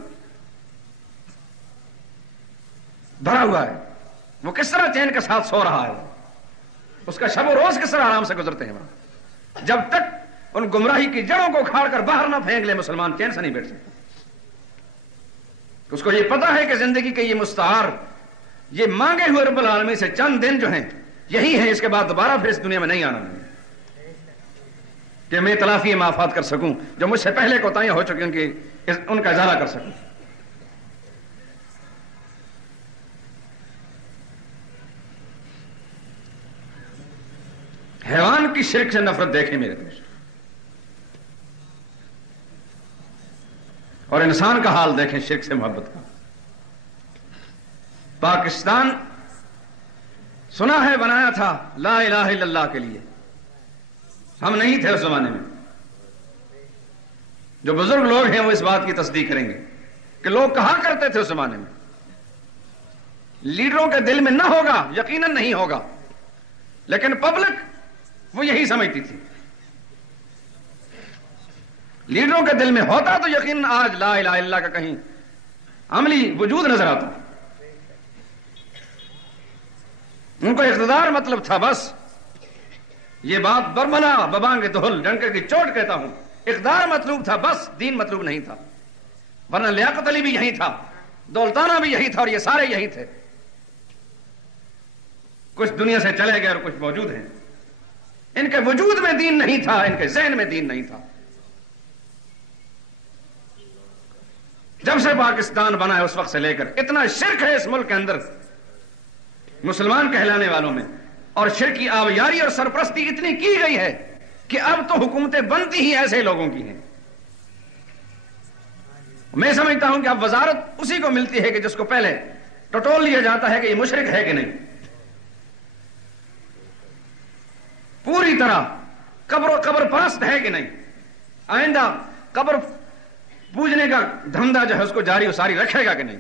بھرا ہوا ہے، وہ کس طرح چین کے ساتھ سو رہا ہے، اس کا شب و روز کس طرح آرام سے گزرتے ہیں وہاں. جب تک ان گمراہی کی جڑوں کو کھاڑ کر باہر نہ پھینک لے مسلمان چین سے نہیں بیٹھ سکتا. اس کو یہ پتا ہے کہ زندگی کے یہ مستعار، یہ مانگے ہوئے رب العالمین سے چند دن جو ہیں یہی ہیں، اس کے بعد دوبارہ پھر اس دنیا میں نہیں آنا کہ میں تلافی معافات کر سکوں جو مجھ سے پہلے کوتاہیاں ہو چکی ان کا ازالہ کر سکوں. حیوان کی شرک سے نفرت دیکھیں میرے دوست، اور انسان کا حال دیکھیں شرک سے محبت کا. پاکستان سنا ہے بنایا تھا لا الہ الا اللہ کے لیے، ہم نہیں تھے اس زمانے میں. جو بزرگ لوگ ہیں وہ اس بات کی تصدیق کریں گے کہ لوگ کہا کرتے تھے اس زمانے میں. لیڈروں کے دل میں نہ ہوگا، یقیناً نہیں ہوگا، لیکن پبلک وہ یہی سمجھتی تھی. لیڈروں کے دل میں ہوتا تو یقیناً آج لا الہ الا اللہ کا کہیں عملی وجود نظر آتا. ان کو اقتدار مطلب تھا، بس یہ بات برملا ببانگ دہل ڈنکر کی چوٹ کہتا ہوں، اقتدار مطلوب تھا، بس دین مطلوب نہیں تھا. ورنہ لیاقت علی بھی یہی تھا، دولتانہ بھی یہی تھا، اور یہ سارے یہی تھے. کچھ دنیا سے چلے گئے اور کچھ موجود ہیں. ان کے وجود میں دین نہیں تھا، ان کے ذہن میں دین نہیں تھا. جب سے پاکستان بنا ہے اس وقت سے لے کر اتنا شرک ہے اس ملک کے اندر مسلمان کہلانے والوں میں، اور شرک کی آبیاری اور سرپرستی اتنی کی گئی ہے کہ اب تو حکومتیں بنتی ہی ایسے لوگوں کی ہیں. میں سمجھتا ہوں کہ اب وزارت اسی کو ملتی ہے کہ جس کو پہلے ٹٹول لیا جاتا ہے کہ یہ مشرک ہے کہ نہیں. پوری طرح قبر پرست ہے کہ نہیں، آئندہ قبر پوجنے کا دھندا جو ہے اس کو جاری و ساری رکھے گا کہ نہیں.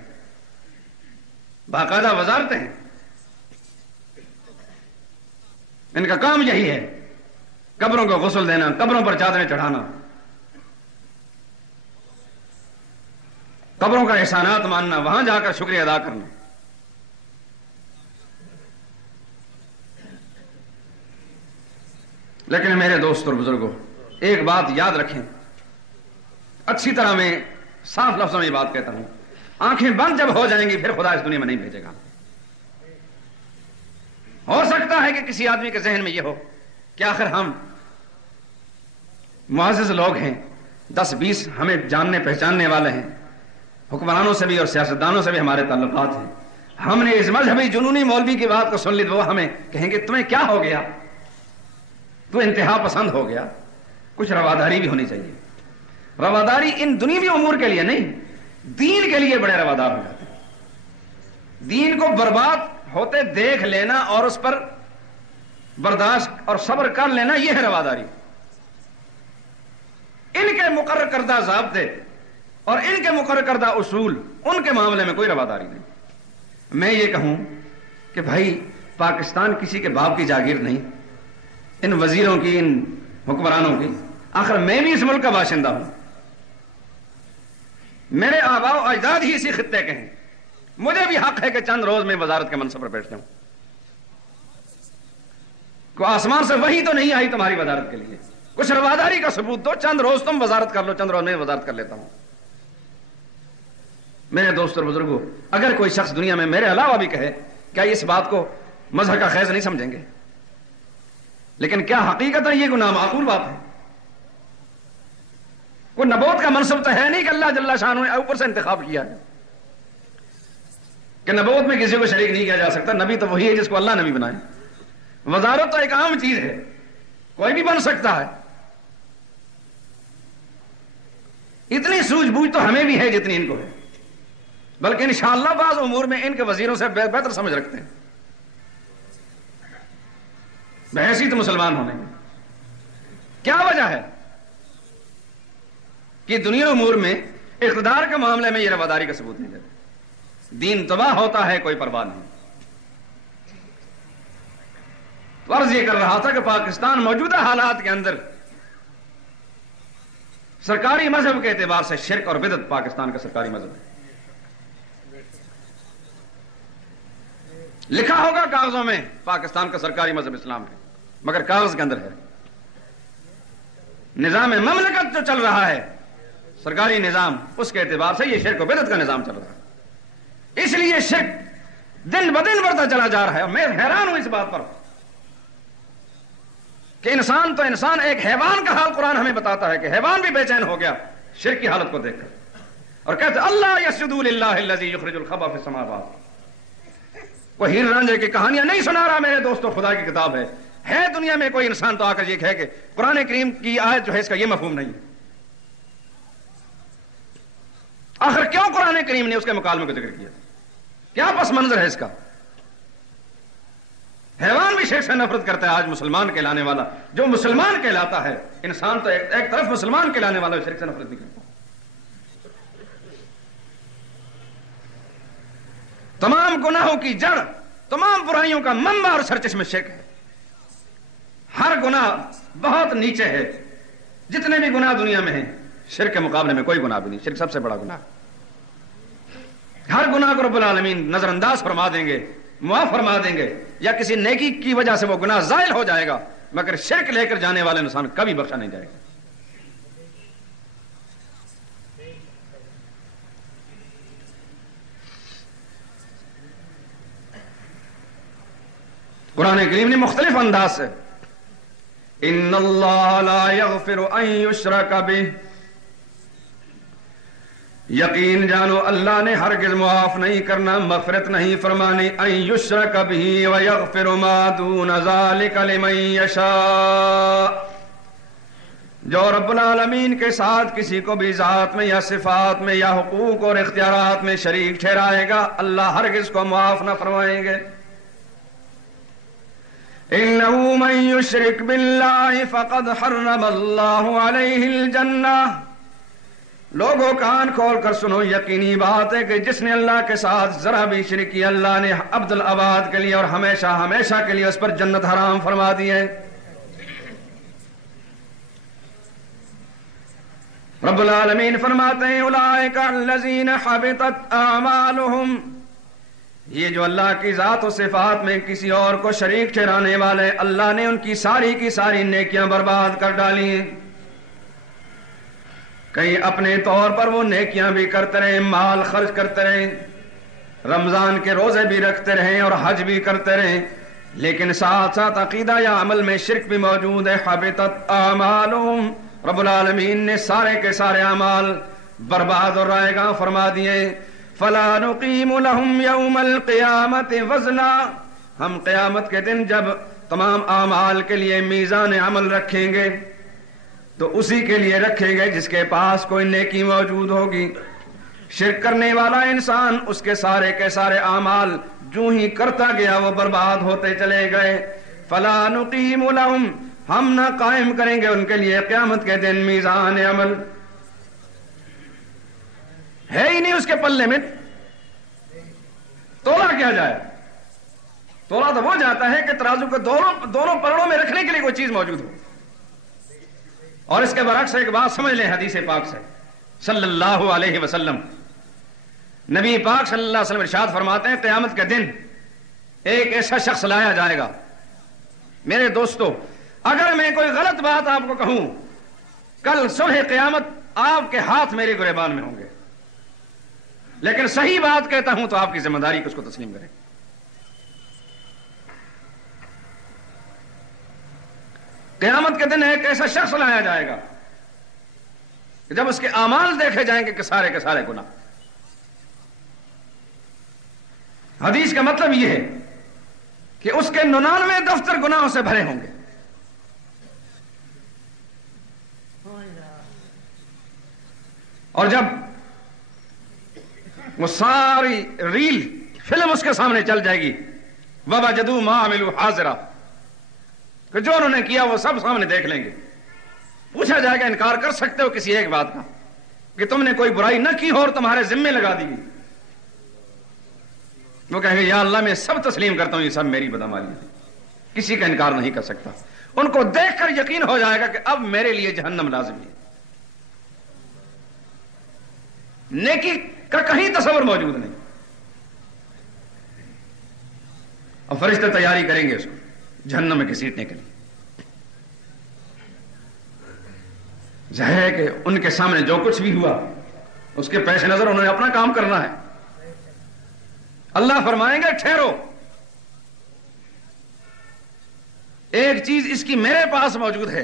باقاعدہ وزارتیں ہیں، ان کا کام یہی ہے، قبروں کو غسل دینا، قبروں پر چادریں چڑھانا، قبروں کا احسانات ماننا، وہاں جا کر شکریہ ادا کرنا. لیکن میرے دوست اور بزرگوں، ایک بات یاد رکھیں، اچھی طرح میں صاف لفظوں میں یہ بات کہتا ہوں، آنکھیں بند جب ہو جائیں گی پھر خدا اس دنیا میں نہیں بھیجے گا. ہو سکتا ہے کہ کسی آدمی کے ذہن میں یہ ہو کہ آخر ہم معزز لوگ ہیں، 10-20 ہمیں جاننے پہچاننے والے ہیں، حکمرانوں سے بھی اور سیاستدانوں سے بھی ہمارے تعلقات ہیں، ہم نے اس مذہبی جنونی مولوی کی بات کو سن لی تو وہ ہمیں کہیں گے تمہیں کیا ہو گیا، تو انتہا پسند ہو گیا. کچھ رواداری بھی ہونی چاہیے. رواداری ان دنیوی امور کے لیے نہیں، دین کے لیے بڑے روادار ہو جاتے ہیں. دین کو برباد ہوتے دیکھ لینا اور اس پر برداشت اور صبر کر لینا، یہ ہے رواداری. ان کے مقرر کردہ ضابطے اور ان کے مقرر کردہ اصول، ان کے معاملے میں کوئی رواداری نہیں. میں یہ کہوں کہ بھائی پاکستان کسی کے باپ کی جاگیر نہیں، ان وزیروں کی، ان حکمرانوں کی. آخر میں بھی اس ملک کا باشندہ ہوں، میرے آباء و اجداد ہی اسی خطے کے ہیں. مجھے بھی حق ہے کہ چند روز میں وزارت کے منصب پر بیٹھتا ہوں. کو آسمان سے وہی تو نہیں آئی تمہاری وزارت کے لیے. کچھ رواداری کا ثبوت دو، چند روز تم وزارت کر لو، چند روز میں وزارت کر لیتا ہوں. میرے دوست اور بزرگوں، اگر کوئی شخص دنیا میں میرے علاوہ بھی کہے کیا اس بات کو مذہب کا خیز نہیں سمجھیں گے؟ لیکن کیا حقیقت یہ کوئی نامعقول بات ہے؟ کوئی نبوت کا منصب تو ہے نہیں کہ اللہ جل شانہ نے اوپر سے انتخاب کیا ہے کہ نبوت میں کسی کو شریک نہیں کیا جا سکتا. نبی تو وہی ہے جس کو اللہ نبی بنائے. وزارت تو ایک عام چیز ہے، کوئی بھی بن سکتا ہے. اتنی سوجھ بوجھ تو ہمیں بھی ہے جتنی ان کو ہے، بلکہ انشاءاللہ بعض امور میں ان کے وزیروں سے بہتر سمجھ رکھتے ہیں بحیثیت مسلمان ہونے کی. کیا وجہ ہے کہ دنیا امور میں اقتدار کے معاملے میں یہ رواداری کا ثبوت نہیں دیتے؟ دین تباہ ہوتا ہے، کوئی پرواہ نہیں. تو عرض یہ کر رہا تھا کہ پاکستان موجودہ حالات کے اندر سرکاری مذہب کے اعتبار سے شرک اور بدعت پاکستان کا سرکاری مذہب ہے. لکھا ہوگا کاغذوں میں پاکستان کا سرکاری مذہب اسلام ہے، مگر کاغذ کے اندر ہے. نظام مملکت جو چل رہا ہے، سرکاری نظام، اس کے اعتبار سے یہ شرک و بدعت کا نظام چل رہا ہے. اس لیے شرک دن بدن بڑھتا چلا جا رہا ہے. اور میں حیران ہوں اس بات پر کہ انسان تو انسان، ایک حیوان کا حال قرآن ہمیں بتاتا ہے کہ حیوان بھی بے چین ہو گیا شرک کی حالت کو دیکھ کر، اور کہتے اللہ یسجدوا للہ الذی یخرج الخبء فی السماوات. وہ ہیر رانجھے کی کہانیاں نہیں سنا رہا میرے دوستو، خدا کی کتاب ہے دنیا میں کوئی انسان تو آ کر یہ کہے کہ قرآن کریم کی آیت جو ہے اس کا یہ مفہوم نہیں ہے. آخر کیوں قرآن کریم نے اس کے مکالمے کا ذکر کیا؟ کیا پس منظر ہے اس کا؟ حیوان بھی شرک سے نفرت کرتا ہے. آج مسلمان کہلانے والا جو مسلمان کہلاتا ہے، انسان تو ایک طرف مسلمان کہلانے والا شرک سے نفرت بھی کرتا ہے. تمام گناہوں کی جڑ، تمام برائیوں کا منبع اور سرچشمہ شرک ہے. ہر گناہ بہت نیچے ہے. جتنے بھی گناہ دنیا میں ہیں، شرک کے مقابلے میں کوئی گناہ بھی نہیں. شرک سب سے بڑا گناہ. ہر گناہ کو رب العالمین نظر انداز فرما دیں گے، معاف فرما دیں گے، یا کسی نیکی کی وجہ سے وہ گناہ زائل ہو جائے گا، مگر شرک لے کر جانے والے انسان کبھی بخشا نہیں جائے گا. قرآن کریم نے مختلف انداز سے ان اللہ لا یغفر ان یشرک بہ، یقین جانو اللہ نے ہرگز معاف نہیں کرنا، مغفرت نہیں فرمانی، ان یشرک بہ ویغفر ما دون ذلک لمن یشاء، جو رب العالمین کے ساتھ کسی کو بھی ذات میں یا صفات میں یا حقوق اور اختیارات میں شریک ٹھہرائے گا، اللہ ہرگز کو معاف نہ فرمائیں گے. إِنَّهُ مَن يُشْرِكْ بِاللَّهِ فَقَدْ حَرَّمَ اللَّهُ عَلَيْهِ الْجَنَّةَ. لوگوں کان کھول کر سنو، یقینی بات ہے کہ جس نے اللہ کے ساتھ ذرا بھی شرک کیا، اللہ نے ابد الآباد کے لیے اور ہمیشہ ہمیشہ کے لیے اس پر جنت حرام فرما دی ہے. رب العالمین فرماتے ہیں اولئک الذین حبطت اعمالهم، یہ جو اللہ کی ذات و صفات میں کسی اور کو شریک ٹھہرانے والے، اللہ نے ان کی ساری کی ساری نیکیاں برباد کر ڈالی ہیں. کہیں اپنے طور پر وہ نیکیاں بھی کرتے رہیں، مال خرچ کرتے رہیں، رمضان کے روزے بھی رکھتے رہیں اور حج بھی کرتے رہیں، لیکن ساتھ ساتھ عقیدہ یا عمل میں شرک بھی موجود ہے. حبطت اعمالهم، رب العالمین نے سارے کے سارے اعمال برباد اور رائے گاں فرما دیے. فلا نقیم لهم یوم القیامت وزنا، ہم قیامت کے دن جب تمام اعمال کے لیے میزان عمل رکھیں گے، تو اسی کے لیے رکھے گئے جس کے پاس کوئی نیکی موجود ہوگی. شرک کرنے والا انسان اس کے سارے کے سارے اعمال جو ہی کرتا گیا وہ برباد ہوتے چلے گئے. فلا نقیم لهم ہم نہ قائم کریں گے ان کے لیے قیامت کے دن میزان عمل. ہے ہی نہیں اس کے پلے میں. تولا کیا جائے؟ تولا تو وہ جاتا ہے کہ ترازو کو دونوں پلڑوں میں رکھنے کے لیے کوئی چیز موجود ہو. اور اس کے برعکس ایک بات سمجھ لیں حدیث پاک سے صلی اللہ علیہ وسلم. نبی پاک صلی اللہ علیہ وسلم ارشاد فرماتے ہیں قیامت کے دن ایک ایسا شخص لایا جائے گا. میرے دوستو اگر میں کوئی غلط بات آپ کو کہوں کل صبح قیامت آپ کے ہاتھ میرے گریبان میں ہوں گے، لیکن صحیح بات کہتا ہوں تو آپ کی ذمہ داری اس کو تسلیم کریں. قیامت کے دن ایک ایسا شخص لایا جائے گا کہ جب اس کے اعمال دیکھے جائیں گے کہ سارے کے سارے گناہ. حدیث کا مطلب یہ ہے کہ اس کے 99 دفتر گناہوں سے بھرے ہوں گے. اور جب وہ ساری ریل فلم اس کے سامنے چل جائے گی وَوَجَدُوا مَا عَمِلُوا حَاضِرًا کہ جو انہوں نے کیا وہ سب سامنے دیکھ لیں گے. پوچھا جائے گا انکار کر سکتے ہو کسی ایک بات کا کہ تم نے کوئی برائی نہ کی ہو اور تمہارے ذمے لگا دی گئی؟ وہ کہیں گے یا اللہ میں سب تسلیم کرتا ہوں یہ سب میری بدعمالی ہے، کسی کا انکار نہیں کر سکتا. ان کو دیکھ کر یقین ہو جائے گا کہ اب میرے لیے جہنم لازم ہے. نیکی کا کہیں تصور موجود نہیں. اور فرشتے تیاری کریں گے اس کو جہنم میں گھسیٹنے کے لیے. ظاہر ہے کہ ان کے سامنے جو کچھ بھی ہوا اس کے پیش نظر انہوں نے اپنا کام کرنا ہے. اللہ فرمائیں گے ٹھہرو، ایک چیز اس کی میرے پاس موجود ہے.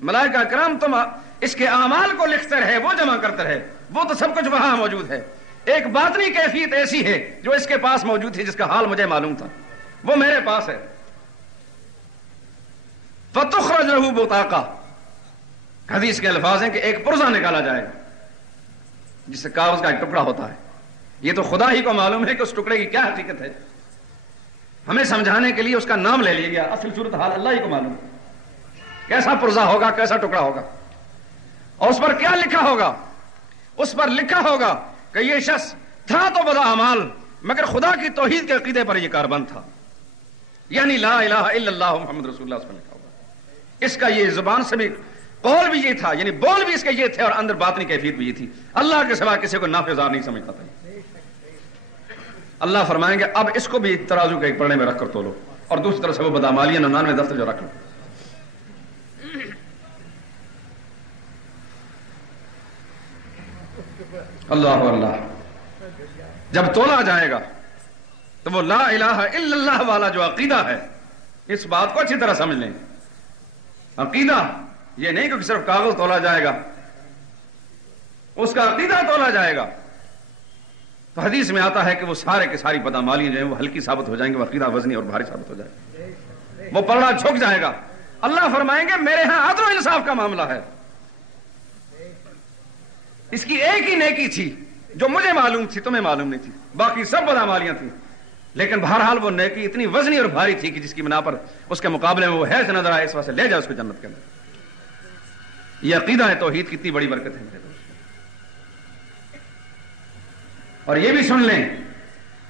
ملائکہ کرام تم اس کے اعمال کو لکھتے رہے، وہ جمع کرتے رہے، وہ تو سب کچھ وہاں موجود ہے. ایک باطنی کیفیت ایسی ہے جو اس کے پاس موجود تھی جس کا حال مجھے معلوم تھا، وہ میرے پاس ہے. فَتُخْرَجْ لَهُ بُطَاقَةٌ حدیث کے الفاظ ہیں کہ ایک پرزہ نکالا جائے گا جس سے کاغذ کا ایک ٹکڑا ہوتا ہے. یہ تو خدا ہی کو معلوم ہے کہ اس ٹکڑے کی کیا حقیقت ہے. ہمیں سمجھانے کے لیے اس کا نام لے لیا گیا، اصل صورت حال اللہ ہی کو معلوم ہے. کیسا پرزہ ہوگا، کیسا ٹکڑا ہوگا، اور اس پر کیا لکھا ہوگا؟ اس پر لکھا ہوگا کہ یہ شخص تھا تو بد اعمال مگر خدا کی توحید کے عقیدے پر یہ کاربند تھا. یعنی لا الہ الا اللہ محمد رسول اللہ صلی اللہ علیہ وسلم لکھا ہوگا. اس کا یہ زبان سے بھی قول بھی یہ تھا، یعنی بول بھی اس کے یہ تھے اور اندر باطنی کیفیت بھی یہ تھی. اللہ کے سوا کسی کو نافذار نہیں سمجھتا تھا. اللہ فرمائیں گے اب اس کو بھی ترازو کے ایک پڑنے میں رکھ کر تولو، اور دوسری طرف سے وہ بدعمالیاں 99 دفتر جو رکھ لو. اللہ اللہ. جب تولا جائے گا تو وہ لا الہ الا اللہ والا جو عقیدہ ہے، اس بات کو اچھی طرح سمجھ لیں. عقیدہ یہ نہیں کہ صرف کاغذ تولا جائے گا، اس کا عقیدہ تولا جائے گا. تو حدیث میں آتا ہے کہ وہ سارے کے ساری بدعمالیاں جو ہیں وہ ہلکی ثابت ہو جائیں گے، وہ عقیدہ وزنی اور بھاری ثابت ہو جائے گا. وہ پلڑا جھک جائے گا. اللہ فرمائیں گے میرے ہاں عدل و انصاف کا معاملہ ہے. اس کی ایک ہی نیکی تھی جو مجھے معلوم تھی، تمہیں معلوم نہیں تھی، باقی سب بدعمالیاں تھیں. لیکن بہرحال وہ نیکی اتنی وزنی اور بھاری تھی کہ جس کی بنا پر اس کے مقابلے میں وہ حیث نظر آئے، اس واسطے لے جائے اس کو جنت کے اندر. یہ عقیدہ ہے توحید کی اتنی بڑی برکت ہے. اور یہ بھی سن لیں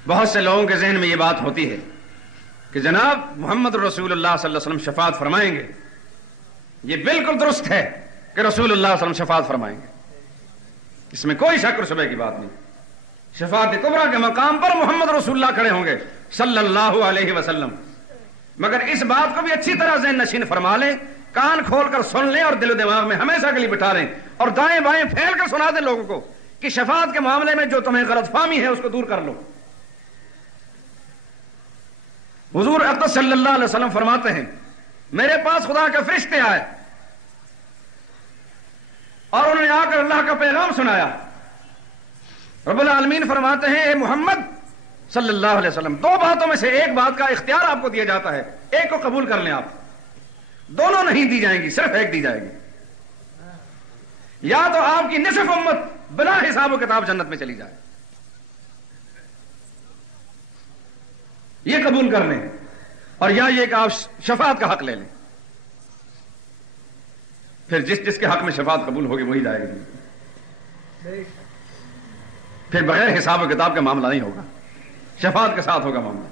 بہت سے لوگوں کے ذہن میں یہ بات ہوتی ہے کہ جناب محمد رسول اللہ صلی اللہ علیہ وسلم شفاعت فرمائیں گے. یہ بالکل درست ہے کہ رسول اللہ صلی اللہ علیہ وسلم شفاعت فرمائیں گے، اس میں کوئی شک و شبہ کی بات نہیں. شفاعت کبریٰ کے مقام پر محمد رسول اللہ کھڑے ہوں گے صلی اللہ علیہ وسلم. مگر اس بات کو بھی اچھی طرح ذہن نشین فرما لیں، کان کھول کر سن لیں اور دل و دماغ میں ہمیشہ کے لیے بٹھا لیں اور دائیں بائیں پھیل کر سنا دیں لوگوں کو کہ شفاعت کے معاملے میں جو تمہیں غلط فہمی ہے اس کو دور کر لو. حضور اقدس صلی اللہ علیہ وسلم فرماتے ہیں میرے پاس خدا کے فرشتے آئے اور انہوں نے آ کر اللہ کا پیغام سنایا. رب العالمین فرماتے ہیں اے محمد صلی اللہ علیہ وسلم، دو باتوں میں سے ایک بات کا اختیار آپ کو دیا جاتا ہے، ایک کو قبول کر لیں آپ. دونوں نہیں دی جائیں گی، صرف ایک دی جائے گی. یا تو آپ کی نصف امت بلا حساب و کتاب جنت میں چلی جائے، یہ قبول کر لیں، اور یا یہ کہ آپ شفاعت کا حق لے لیں، پھر جس جس کے حق میں شفاعت قبول ہوگی وہی جائے گی، پھر بغیر حساب و کتاب کا معاملہ نہیں ہوگا، شفاعت کے ساتھ ہوگا معاملہ۔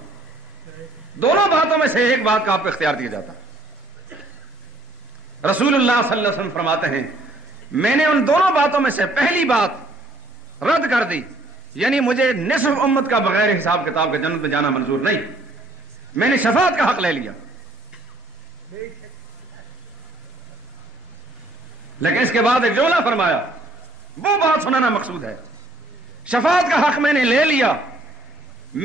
دونوں باتوں میں سے ایک بات کا آپ کو اختیار دیا جاتا ہے۔ رسول اللہ صلی اللہ علیہ وسلم فرماتے ہیں میں نے ان دونوں باتوں میں سے پہلی بات رد کر دی، یعنی مجھے نصف امت کا بغیر حساب کتاب کے جنت میں جانا منظور نہیں، میں نے شفاعت کا حق لے لیا۔ لیکن اس کے بعد ایک جملہ فرمایا، وہ بات سنانا مقصود ہے، شفاعت کا حق میں نے لے لیا،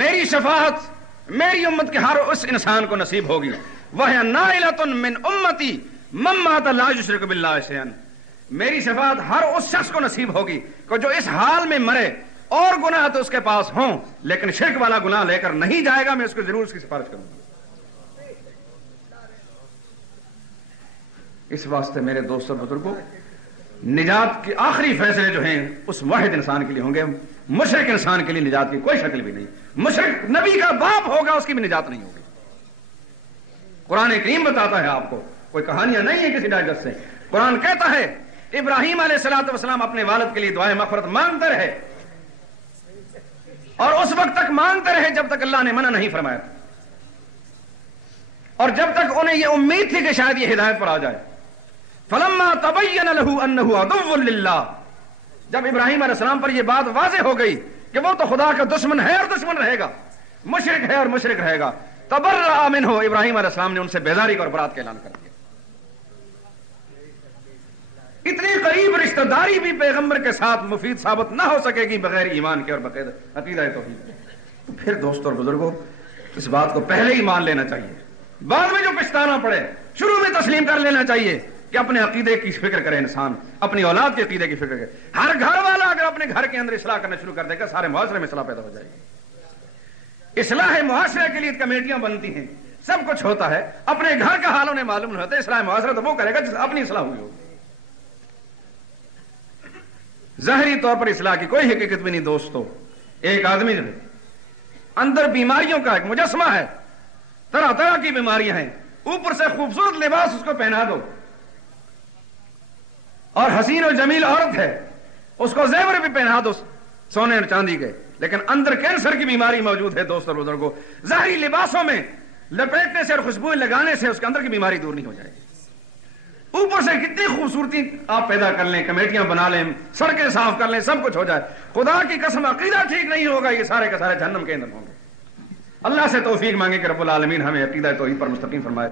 میری شفاعت میری امت کے ہر اس انسان کو نصیب ہوگی، وَهِيَ نَائِلَةٌ مِّنْ أُمَّتِي مَن مَّاتَ لَا يُشْرِكُ بِاللَّهِ شَيْئًا، میری شفاعت ہر اس شخص کو نصیب ہوگی کہ جو اس حال میں مرے اور گناہ تو اس کے پاس ہوں لیکن شرک والا گناہ لے کر نہیں جائے گا، میں اس کو ضرور اس کی سفارش کروں گا۔ اس واسطے میرے دوستوں بزرگوں، نجات کے آخری فیصلے جو ہیں اس واحد انسان کے لیے ہوں گے، مشرک انسان کے لیے نجات کی کوئی شکل بھی نہیں، مشرک نبی کا باپ ہوگا اس کی بھی نجات نہیں ہوگی۔ قرآن کریم بتاتا ہے آپ کو، کوئی کہانیاں نہیں ہے کسی ڈائجسٹ سے، قرآن کہتا ہے ابراہیم علیہ الصلوۃ والسلام اپنے والد کے لیے دعائے مغفرت مانگتے رہے، اور اس وقت تک مانگتے رہے جب تک اللہ نے منع نہیں فرمایا، اور جب تک انہیں یہ امید تھی کہ شاید یہ ہدایت پر آ جائے۔ فلما تبین له انه عدو للہ، جب ابراہیم علیہ السلام پر یہ بات واضح ہو گئی کہ وہ تو خدا کا دشمن ہے اور دشمن رہے گا، مشرک ہے اور مشرک رہے گا، تبرأ منہ، ابراہیم علیہ السلام نے ان سے بیزاری کا اور برات کا اعلان کر دیا۔ اتنی قریب رشتہ داری بھی پیغمبر کے ساتھ مفید ثابت نہ ہو سکے گی بغیر ایمان کے اور بغیر عقیدہ توحید کے۔ تو پھر دوستوں اور بزرگوں، اس بات کو پہلے ہی مان لینا چاہیے، بعد میں جو پچھتانا پڑے شروع میں تسلیم کر لینا چاہیے کہ اپنے عقیدے کی فکر کرے انسان، اپنی اولاد کے عقیدے کی فکر کرے۔ ہر گھر والا اگر اپنے گھر کے اندر اصلاح کرنا شروع کر دے گا، سارے معاشرے میں اصلاح پیدا ہو جائے گی۔ اصلاح معاشرے کے لیے کمیٹیاں بنتی ہیں، سب کچھ ہوتا ہے، اپنے گھر کا حال انہیں معلوم نہیں ہوتا، اصلاح معاشرہ تو وہ کرے گا جس اپنی اصلاح ہوئی ہوگی۔ ظاہری طور پر اصلاح کی کوئی حقیقت بھی نہیں دوستو، ایک آدمی جو ہے اندر بیماریوں کا ایک مجسمہ ہے، طرح طرح کی بیماریاں ہیں، اوپر سے خوبصورت لباس اس کو پہنا دو اور حسین و جمیل عورت ہے، اس کو زیور بھی پہنا دو سونے اور چاندی کے، لیکن اندر کینسر کی بیماری موجود ہے۔ دوستوں بزرگوں، ظاہری لباسوں میں لپیٹنے سے اور خوشبو لگانے سے اس کے اندر کی بیماری دور نہیں ہو جائے گی، اوپر سے کتنی خوبصورتی آپ پیدا کر لیں، کمیٹیاں بنا لیں، سڑکیں صاف کر لیں، سب کچھ ہو جائے، خدا کی قسم عقیدہ ٹھیک نہیں ہوگا، یہ سارے کے سارے جہنم کے اندر ہوں گے۔ اللہ سے توفیق مانگے کہ رب العالمین ہمیں عقیدہ توحید پر مستقیم فرمائے۔